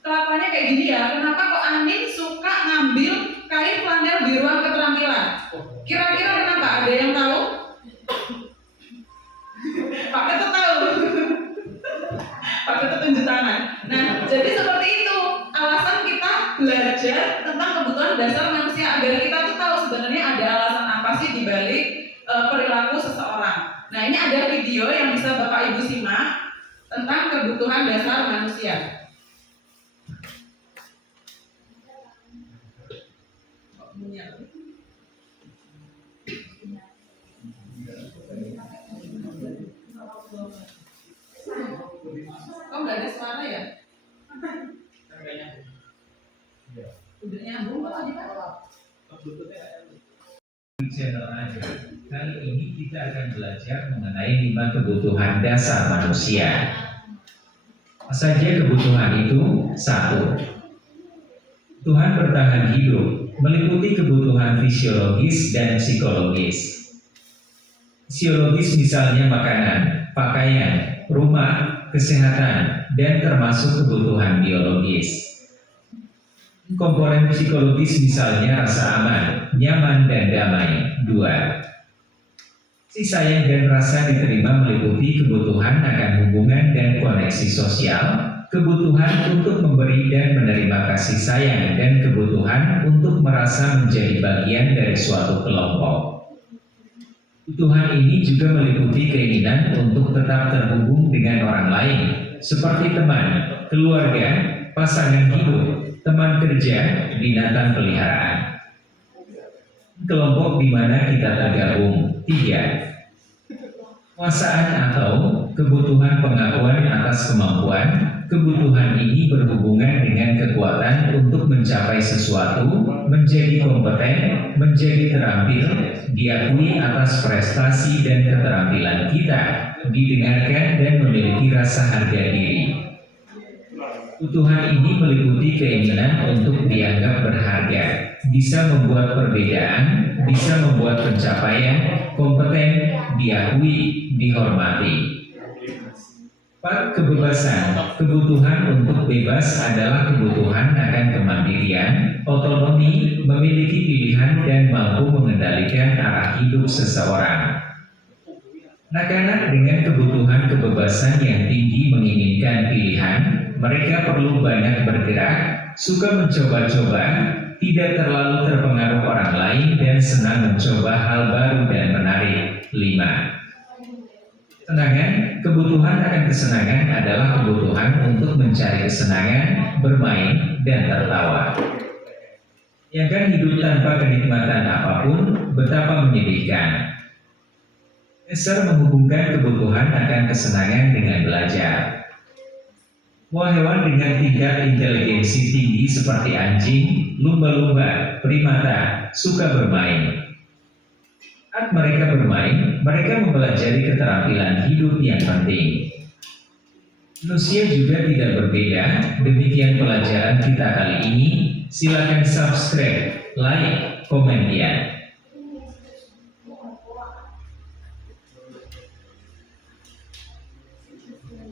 kelakuannya kayak gini ya? Kenapa kok Anin suka ngambil kain flanel di ruang keterampilan? Kira-kira kenapa? Ada yang tahu? Pak Ketut tahu. Pak Ketut tunjuk tangan. Nah, jadi seperti itu alasan kita belajar tentang kebutuhan dasar manusia, agar kita tuh tahu sebenarnya ada alasan apa sih dibalik perilaku seseorang. Nah, ini ada video yang bisa Bapak Ibu simak tentang kebutuhan dasar manusia. Oh, nggak ada suara ya? Udah nyambung kok tadi Pak? Channel aja. Kali ini kita akan belajar mengenai 5 kebutuhan dasar manusia. saja kebutuhan itu? 1. Tuhan bertahan hidup meliputi kebutuhan fisiologis dan psikologis. Fisiologis misalnya makanan, pakaian, rumah, kesehatan, dan termasuk kebutuhan biologis. Komponen psikologis misalnya rasa aman, nyaman, dan damai. 2. Si sayang dan rasa diterima meliputi kebutuhan akan hubungan dan koneksi sosial, kebutuhan untuk memberi dan menerima kasih sayang, dan kebutuhan untuk merasa menjadi bagian dari suatu kelompok. Kebutuhan ini juga meliputi keinginan untuk tetap terhubung dengan orang lain, seperti teman, keluarga, pasangan hidup, teman kerja, binatang peliharaan. Kelompok di mana kita tergabung. 3. Kekuasaan atau kebutuhan pengakuan atas kemampuan. Kebutuhan ini berhubungan dengan kekuatan untuk mencapai sesuatu, menjadi kompeten, menjadi terampil, diakui atas prestasi dan keterampilan kita, didengarkan dan memiliki rasa harga diri. Kebutuhan ini meliputi keinginan untuk dianggap berharga, bisa membuat perbedaan, bisa membuat pencapaian, kompeten, diakui, dihormati. 4. Kebebasan. Kebutuhan untuk bebas adalah kebutuhan akan kemandirian, otonomi, memiliki pilihan, dan mampu mengendalikan arah hidup seseorang. Anak-anak dengan kebutuhan kebebasan yang tinggi menginginkan pilihan, mereka perlu banyak bergerak, suka mencoba-coba, tidak terlalu terpengaruh orang lain, dan senang mencoba hal baru dan menarik. 5. Kesenangan. Kebutuhan akan kesenangan adalah kebutuhan untuk mencari kesenangan, bermain, dan tertawa. Bayangkan hidup tanpa kenikmatan apapun, betapa menyedihkan. Esser menghubungkan kebutuhan akan kesenangan dengan belajar. Semua hewan dengan tingkat inteligensi tinggi seperti anjing, lumba-lumba, primata, suka bermain. Saat mereka bermain, mereka mempelajari keterampilan hidup yang penting. Manusia juga tidak berbeda. Demikian pelajaran kita kali ini. Silakan subscribe, like, komen ya.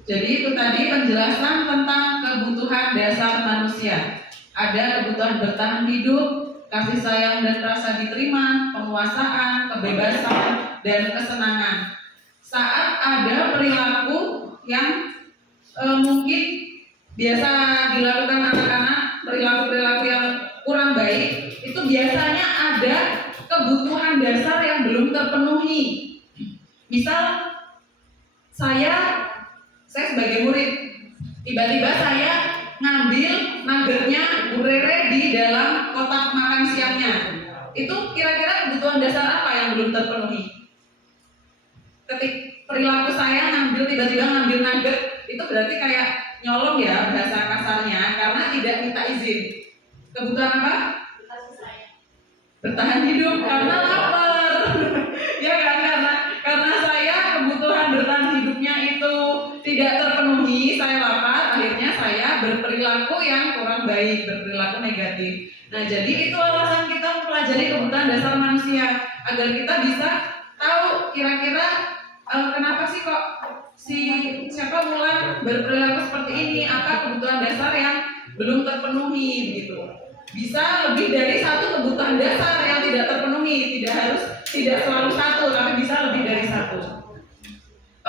Jadi itu tadi penjelasan tentang kebutuhan dasar manusia. Ada kebutuhan bertahan hidup, kasih sayang dan rasa diterima, penguasaan, kebebasan, dan kesenangan. Saat ada perilaku yang mungkin biasa dilakukan anak-anak, perilaku-perilaku yang kurang baik, itu biasanya ada kebutuhan dasar yang belum terpenuhi. Misal, saya sebagai murid, tiba-tiba saya ngambil nuggetnya Bu Rere di dalam kotak makan siangnya. Itu kira-kira kebutuhan dasar apa yang belum terpenuhi? Perilaku saya tiba-tiba ngambil nugget, itu berarti kayak nyolong ya bahasa kasarnya, karena tidak minta izin. Kebutuhan apa? Bertahan hidup karena lapar. Ya kan, karena saya kebutuhan bertahan hidupnya itu tidak terpenuhi, saya lapar, akhirnya saya berperilaku yang kurang baik, berperilaku negatif. Nah, jadi itu alasan kita mempelajari kebutuhan dasar manusia, agar kita bisa tahu kira-kira kenapa sih kok siapa Mulan berperilaku seperti ini, apa kebutuhan dasar yang belum terpenuhi begitu. Bisa lebih dari satu kebutuhan dasar yang tidak terpenuhi, tidak selalu satu, tapi bisa lebih dari satu.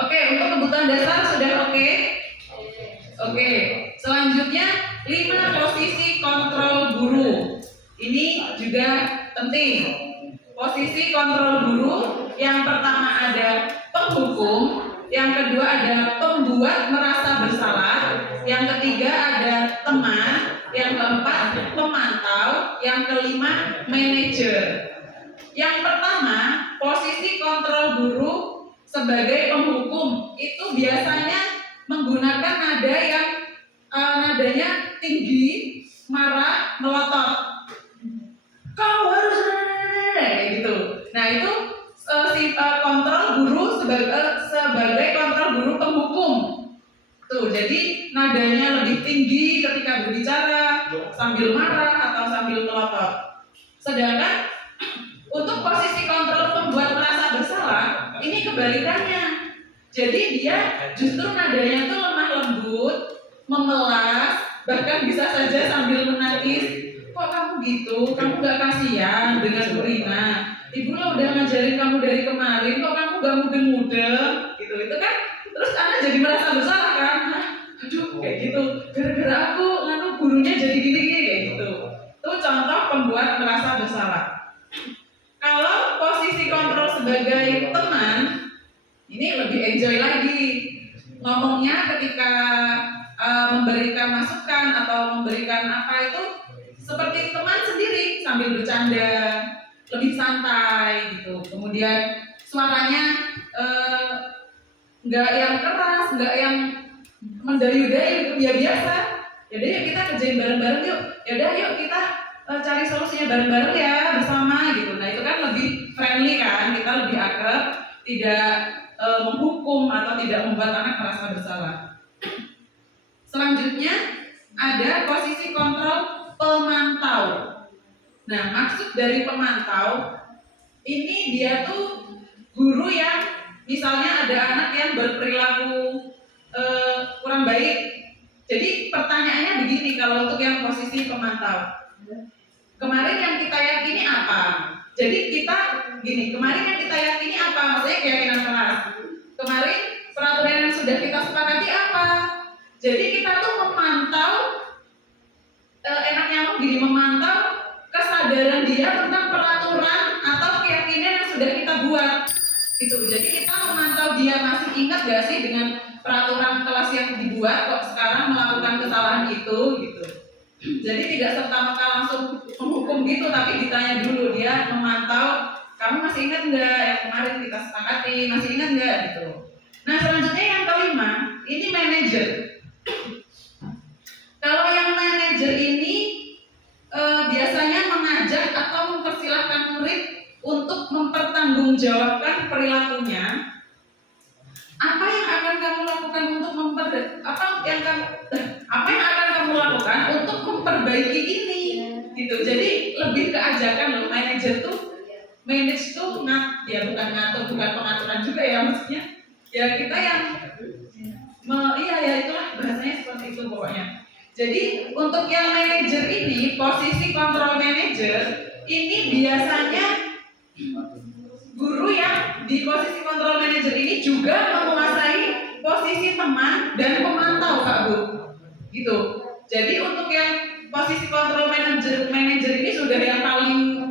Oke, untuk kebutuhan dasar sudah oke? Oke, selanjutnya 5 posisi kontrol guru. Ini juga penting. Posisi kontrol guru, yang pertama ada penghukum, yang kedua ada pembuat merasa bersalah, yang ketiga ada teman, yang keempat pemantau, yang kelima manajer. Yang pertama, posisi kontrol guru sebagai penghukum itu biasanya menggunakan nada yang nadanya tinggi, marah, melotot. Kau harus kayak gitu. Nah itu kontrol guru sebagai kontrol guru penghukum. Tuh, jadi nada nadanya lebih tinggi ketika berbicara, sambil marah atau sambil melotot. Sedangkan untuk posisi kontrol pembuat merasa bersalah, ini kebalikannya. Jadi dia justru nadanya tuh lemah lembut, memelas, bahkan bisa saja sambil menangis. Kok kamu gitu? Kamu gak kasihan dengan Bu Rina? Ibu lo udah ngajarin kamu dari kemarin, kok kamu gak mudeng-mudeng? Gitu, itu kan. Terus anak jadi merasa bersalah kan? Hah, aduh, kayak gitu. Gara-gara aku nganu gurunya jadi gini-gini kayak gitu. Itu contoh pembuat merasa bersalah. Kalau posisi kontrol sebagai teman, ini lebih enjoy lagi. Ngomongnya ketika memberikan masukan atau memberikan apa itu seperti teman sendiri sambil bercanda, lebih santai gitu. Kemudian suaranya nggak yang keras, nggak yang mendayu-dayu, ya biasa. Yaudah yuk kita kerjain bareng-bareng yuk. Yaudah yuk kita cari solusinya bareng-bareng ya bersama gitu. Nah itu kan lebih friendly kan, kita lebih akrab, tidak menghukum atau tidak membuat anak merasa bersalah. Selanjutnya ada posisi kontrol pemantau. Nah maksud dari pemantau ini dia tuh guru yang misalnya ada anak yang berperilaku kurang baik. Jadi pertanyaannya begini kalau untuk yang posisi pemantau. Kemarin yang kita yakini apa? Jadi kita gini, kemarin yang kita yakini apa? Maksudnya keyakinan kelas. Kemarin peraturan yang sudah kita sepakati apa? Jadi kita tuh memantau, enaknya begini, memantau kesadaran dia tentang peraturan atau keyakinan yang sudah kita buat. Gitu. Jadi kita memantau dia masih ingat gak sih dengan peraturan kelas yang dibuat kok sekarang melakukan kesalahan itu gitu. Jadi tidak serta-merta langsung menghukum gitu, tapi ditanya dulu, dia memantau, kamu masih ingat nggak yang kemarin kita sepakati, masih ingat nggak gitu. Nah selanjutnya yang kelima, ini manajer. Kalau yang manajer ini biasanya mengajak atau mempersilahkan murid untuk mempertanggungjawabkan perilakunya. Apa yang akan kamu lakukan untuk memperbaiki ini gitu. Jadi lebih ke ajakan loh. Manajer tuh manage tuh ya bukan ngatur, bukan pengaturan juga ya maksudnya. Ya kita yang ya itulah bahasanya seperti itu pokoknya. Jadi untuk yang manajer ini, posisi kontrol manajer ini biasanya guru yang di posisi kontrol manajer ini juga menguasai posisi teman dan pemantau Kak Bu. Gitu. Jadi untuk yang posisi kontrol manajer ini sudah yang paling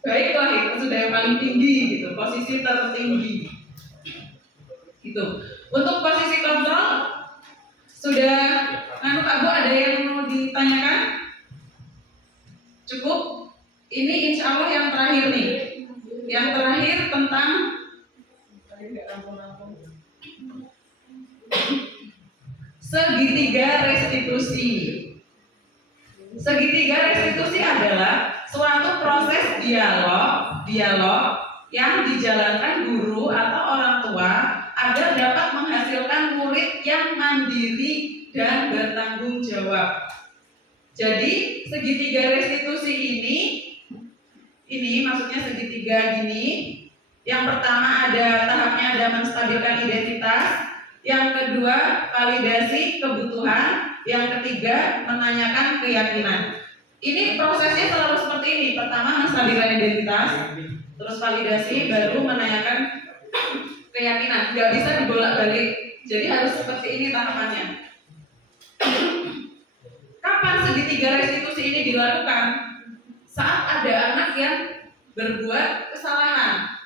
baik lah, itu sudah yang paling tinggi gitu, posisi tertinggi. Gitu. Untuk posisi kontrol sudah Kak Bu, ada yang mau ditanyakan? Cukup? Ini insya Allah yang terakhir nih. Yang terakhir tentang segitiga restitusi. Segitiga restitusi adalah suatu proses dialog yang dijalankan guru atau orang tua agar dapat menghasilkan murid yang mandiri dan bertanggung jawab. Jadi segitiga restitusi ini maksudnya segitiga gini. Yang pertama tahapnya ada menstabilkan identitas, yang kedua validasi kebutuhan, yang ketiga menanyakan keyakinan. Ini prosesnya selalu seperti ini. Pertama menstabilkan identitas, terus validasi, baru menanyakan keyakinan. Nggak bisa dibolak-balik. Jadi harus seperti ini tahapannya. Kapan segitiga restitusi ini dilakukan? Saat ada anak yang berbuat kesalahan.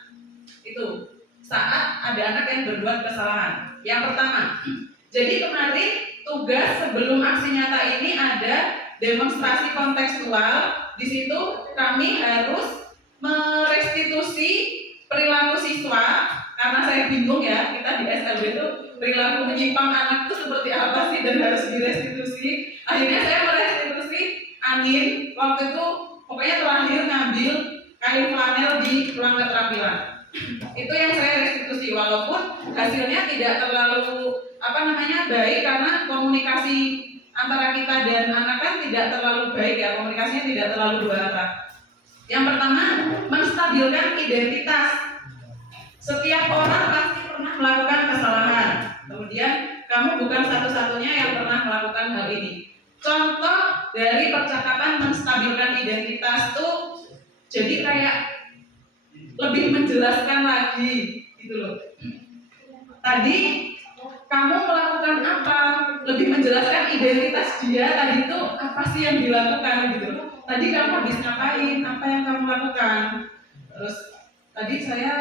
Itu saat ada anak yang berbuat kesalahan. Yang pertama, jadi kemarin tugas sebelum aksi nyata ini ada demonstrasi kontekstual. Di situ kami harus merestitusi perilaku siswa. Karena saya bingung ya, kita di SLB itu perilaku menyimpang anak itu seperti apa sih dan harus direstitusi. Akhirnya saya merestitusi angin. Waktu itu pokoknya terakhir ngambil kain flanel di ruang keterampilan. Itu yang saya restitusi, walaupun hasilnya tidak terlalu baik karena komunikasi antara kita dan anak kan tidak terlalu baik ya, komunikasinya tidak terlalu dua arah. Yang pertama, menstabilkan identitas. Setiap orang pasti pernah melakukan kesalahan. Kemudian kamu bukan satu-satunya yang pernah melakukan hal ini. Contoh dari percakapan menstabilkan identitas tuh jadi kayak lebih menjelaskan lagi gitu loh. Tadi kamu melakukan apa? Lebih menjelaskan identitas dia tadi itu apa sih yang dilakukan gitu. Tadi kamu habis ngapain? Apa yang kamu lakukan? Terus tadi saya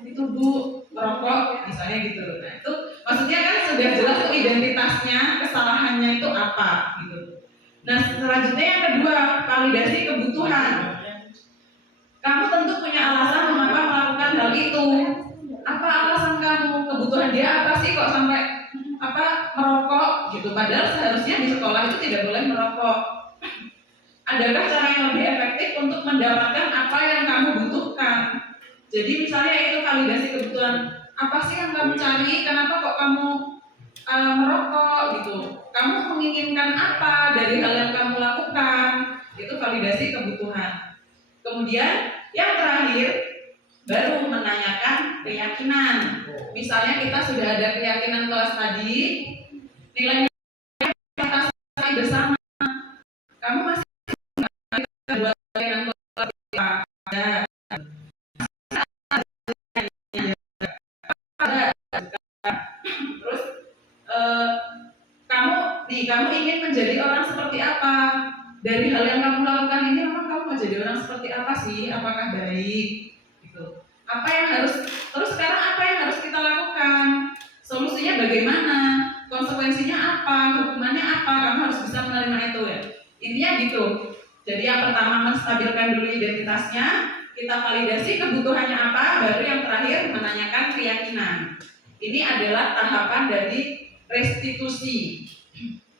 itu Bu merokok misalnya gitu. Nah itu maksudnya kan sudah jelas tuh identitasnya, kesalahannya itu apa gitu. Nah selanjutnya yang kedua, validasi kebutuhan. Kamu tentu punya alasan mengapa melakukan hal itu. Apa alasan kamu? Kebutuhan dia apa sih kok sampai merokok gitu? Padahal seharusnya di sekolah itu tidak boleh merokok. Adakah cara yang lebih efektif untuk mendapatkan apa yang kamu butuhkan? Jadi misalnya itu validasi kebutuhan. Apa sih yang kamu cari? Kenapa kok kamu merokok gitu? Kamu menginginkan apa dari hal yang kamu lakukan? Itu validasi kebutuhan. Kemudian yang terakhir baru menanyakan keyakinan. Misalnya kita sudah ada keyakinan kelas tadi, nilainya kita selesai bersama. Kamu masih dua keyakinan kelas ada. Terus kamu ingin menjadi orang seperti apa? Dari hal yang kamu lakukan ini memang kamu mau jadi orang seperti apa sih? Apakah baik? Gitu. Terus sekarang apa yang harus kita lakukan? Solusinya bagaimana? Konsekuensinya apa? Hukumannya apa? Kamu harus bisa menerima itu ya. Intinya gitu. Jadi yang pertama menstabilkan dulu identitasnya, kita validasi kebutuhannya apa, baru yang terakhir menanyakan keyakinan. Ini adalah tahapan dari restitusi.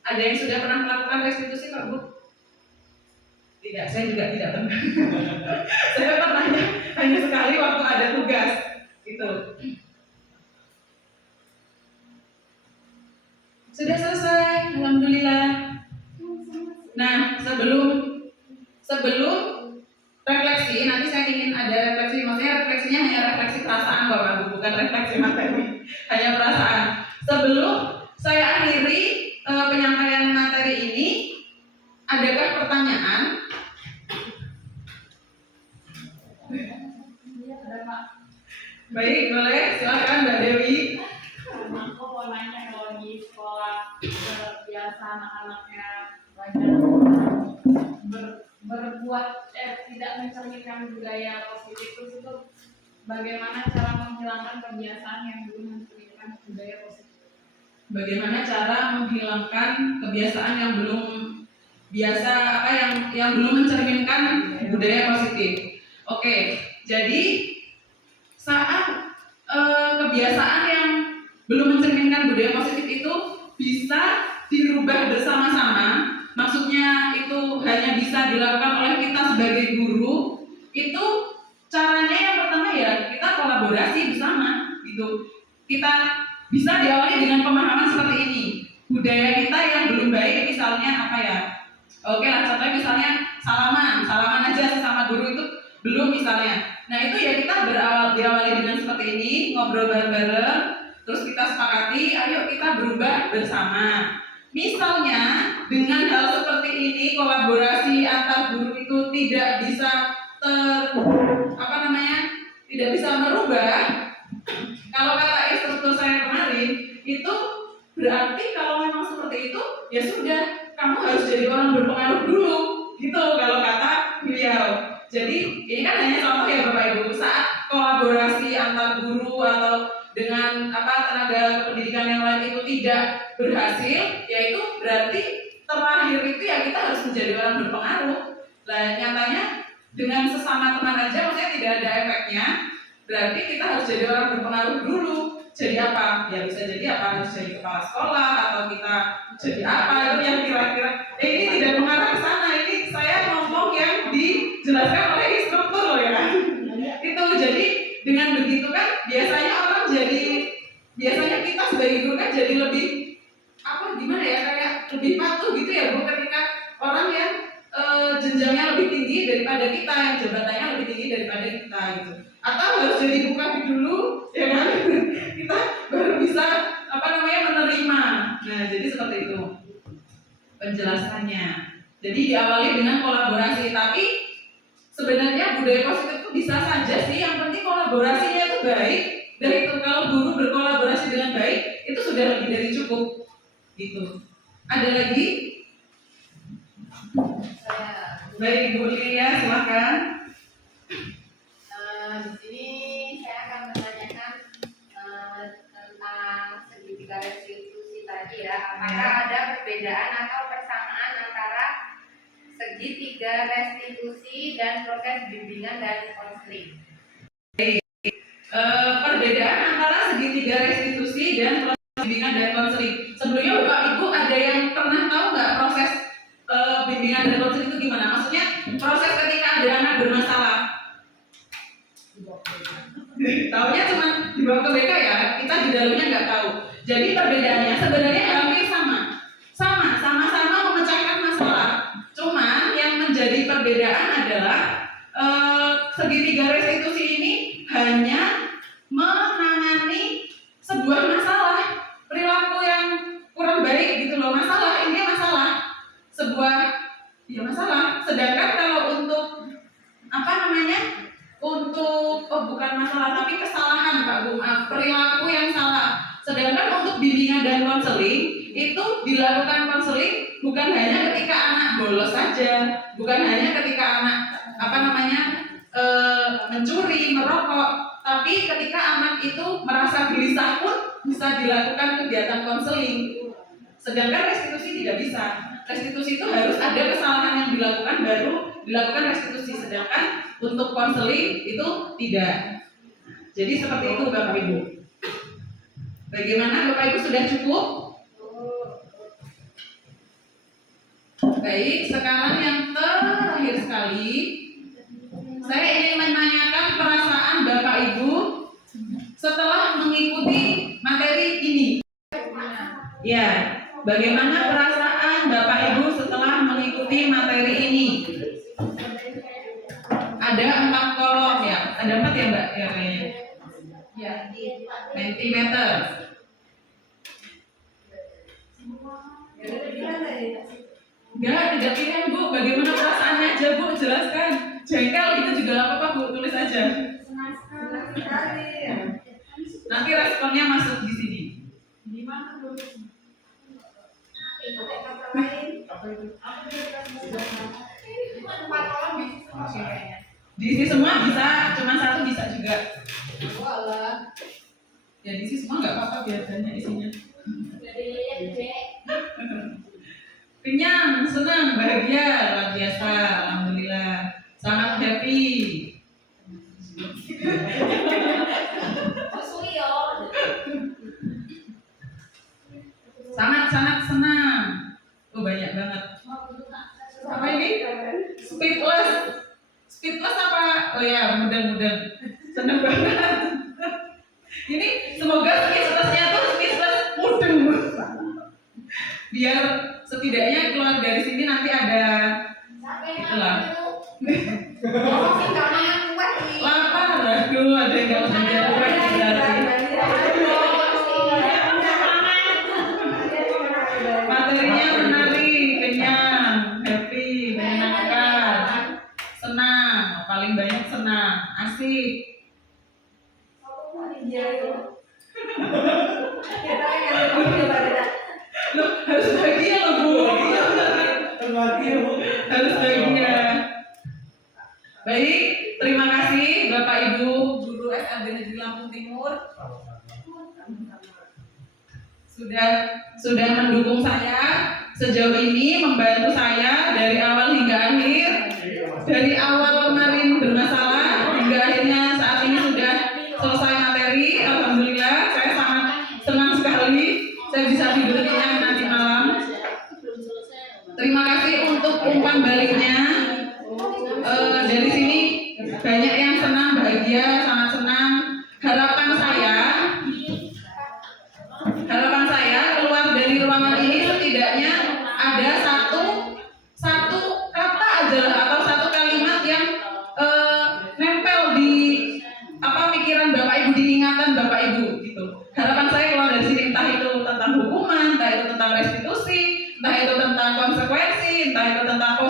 Ada yang sudah pernah melakukan restitusi Pak Bu? Tidak, saya juga tidak pernah. Saya pernahnya hanya sekali waktu ada tugas gitu. Sudah selesai, alhamdulillah. Nah, sebelum refleksi, nanti saya ingin ada refleksi, maksudnya refleksinya hanya refleksi perasaan Bapak Bu, bukan refleksi materi, hanya perasaan. Sebelum saya akhiri penyampaian materi ini, adakah pertanyaan? Baik, boleh, silakan Mbak Dewi. Aku mau nanya kalau di sekolah biasa anak-anaknya banyak berbuat tidak mencerminkan budaya positif, itu bagaimana cara menghilangkan kebiasaan yang belum mencerminkan budaya positif? Bagaimana cara menghilangkan kebiasaan yang belum biasa yang belum mencerminkan budaya positif? Oke, jadi saat kebiasaan yang belum mencerminkan budaya positif itu bisa dirubah bersama-sama. Maksudnya itu hanya bisa dilakukan oleh kita sebagai guru. Itu caranya yang pertama ya kita kolaborasi bersama gitu. Kita bisa diawali dengan pemahaman seperti ini. Budaya kita yang belum baik misalnya apa ya? Oke lah, contohnya misalnya salaman aja sesama guru itu belum misalnya. Nah itu ya kita diawali dengan seperti ini, ngobrol bareng-bareng, terus kita sepakati, ayo kita berubah bersama. Misalnya dengan hal seperti ini kolaborasi antar guru itu tidak bisa tidak bisa merubah. Kalau kata instruktur saya kemarin itu berarti kalau memang seperti itu ya sudah kamu harus jadi orang berpengaruh dulu gitu kalau kata beliau. Jadi ini kan hanya contoh ya Bapak Ibu, saat kolaborasi antar guru atau dengan tenaga pendidikan yang lain itu tidak berhasil, yaitu berarti terakhir itu ya kita harus menjadi orang berpengaruh. Nah nyatanya dengan sesama teman aja maksudnya tidak ada efeknya, berarti kita harus jadi orang berpengaruh dulu. Jadi apa? Ya bisa jadi apa? Harus jadi kepala sekolah atau kita jadi apa itu yang kira-kira. Ini tidak mengarah ke sana. Ini saya ngomong yang dijelaskan oleh instruktur loh ya kan. Itu jadi dengan begitu kan biasanya kita sebagai guru kan jadi lebih jenjangnya lebih tinggi daripada kita, yang jabatannya lebih tinggi daripada kita gitu. Atau harus jadi bupati dulu, ya kan? Kita baru bisa menerima. Nah, jadi seperti itu penjelasannya. Jadi diawali dengan kolaborasi, tapi sebenarnya budaya positif itu bisa saja sih, yang penting kolaborasinya itu baik. Dan itu kalau guru berkolaborasi dengan baik, itu sudah lebih dari cukup. Gitu. Ada lagi? Baik, Bu Lilia, silakan. Di sini saya akan menanyakan tentang segitiga restitusi tadi ya. Apakah ada perbedaan atau persamaan antara segitiga restitusi dan proses bimbingan dan konseling? Perbedaan antara segitiga restitusi dan proses bimbingan dan konseling. Sebelumnya Bapak Ibu ada yang pernah tahu nggak proses bimbingan dan konseling itu gimana? Maksudnya proses ketika ada anak bermasalah. Taunya cuma dibawa ke BK ya, kita di dalamnya nggak tahu. Jadi perbedaannya sebenarnya hampir sama-sama memecahkan masalah. Cuman yang menjadi perbedaan adalah segitiga restitusi ini hanya menangani sebuah masalah, perilaku yang kurang baik gitu loh, masalah, ini masalah, sebuah ya masalah. Sedangkan kalau untuk bukan masalah tapi kesalahan Pak Bu, perilaku yang salah. Sedangkan untuk bimbingan dan konseling itu dilakukan konseling bukan hanya ketika anak bolos saja, bukan hanya ketika anak mencuri, merokok, tapi ketika anak itu merasa gelisah pun bisa dilakukan kegiatan konseling. Sedangkan restitusi tidak bisa. Restitusi itu harus ada kesalahan yang dilakukan baru dilakukan restitusi. Sedangkan untuk konseling itu tidak. Jadi seperti itu Bapak Ibu. Bagaimana Bapak Ibu, sudah cukup? Baik, sekarang yang terakhir sekali saya ingin menanyakan perasaan Bapak Ibu setelah mengikuti materi ini. Ya, bagaimana perasaan Bapak Ibu setelah mengikuti materi ini? Ada 4 kolom ya, ada 4 ya Mbak ya kayaknya. Ya, Mentimeter. Enggak, tidak pilihan Bu. Bagaimana perasaannya aja Bu, jelaskan. Jengkel itu juga nggak apa-apa Bu, tulis aja. Nanti responnya masuk di sini. Gimana Bu? Diisi semua bisa, cuma 1 bisa juga. Ya diisi semua nggak apa-apa, biar banyak isinya. Kenyang, senang, bahagia, luar biasa, alhamdulillah, sangat happy. Sangat senang. Oh banyak banget. Apa ini? Speechless. Speechless apa? Oh ya, mudah-mudahan. Senang banget. Ini semoga speechlessnya tuh speechless mudeng. Biar setidaknya keluar dari sini nanti ada itulah. Lapar, aduh, ada yang nggak mau jadi kue berarti. Materinya menarik, kenyang, happy, menyenangkan, senang, paling banyak senang, asik. Loh, harus bahagia loh Bu. Harus bahagia. Baik, terima kasih Bapak Ibu Guru SLB Negeri Lampung Timur sudah mendukung saya sejauh ini, membantu saya dari awal hingga akhir, dari awal kemarin bermasalah hingga akhirnya saat ini sudah selesai materi. Alhamdulillah, saya sangat senang sekali. Saya bisa tidur kenyang nanti malam. Terima kasih untuk umpan baliknya. Dari sini banyak yang senang, bahagia, sangat senang. Harapan saya keluar dari ruangan ini setidaknya ada satu kata aja tentang konsekuensi, entah itu tentang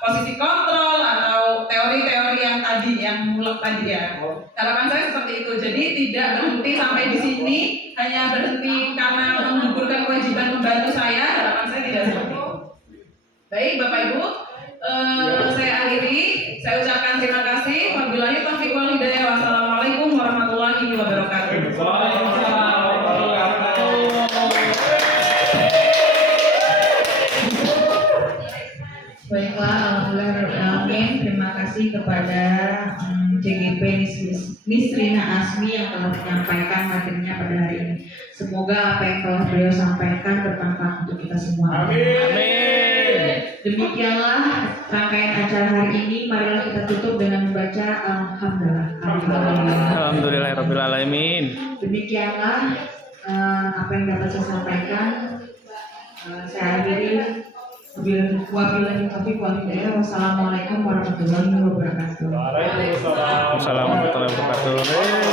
posisi kontrol atau teori-teori yang tadi, yang mulak tadi ya. Harapan saya seperti itu. Jadi tidak berhenti sampai di sini, hanya berhenti karena menggugurkan kewajiban membantu saya. Harapan saya tidak seperti itu. Baik, Bapak Ibu, saya akhiri. Saya ucapkan terima kasih. Wabillahi taufiq wal hidayah. Wassalamualaikum warahmatullahi wabarakatuh. Baiklah, alhamdulillah, terima kasih kepada CGP Nisrina Asmi yang telah menyampaikan materinya pada hari ini. Semoga apa yang telah beliau sampaikan bermanfaat untuk kita semua. Amin. Demikianlah rangkaian acara hari ini. Marilah kita tutup dengan membaca Alhamdulillah. Alhamdulillahirrabbilalamin. Demikianlah apa yang dapat saya sampaikan. Saya akhiri. Wabillahi taufiq wal hidayah. Wassalamualaikum warahmatullahi wabarakatuh. Waalaikumsalam warahmatullahi wabarakatuh.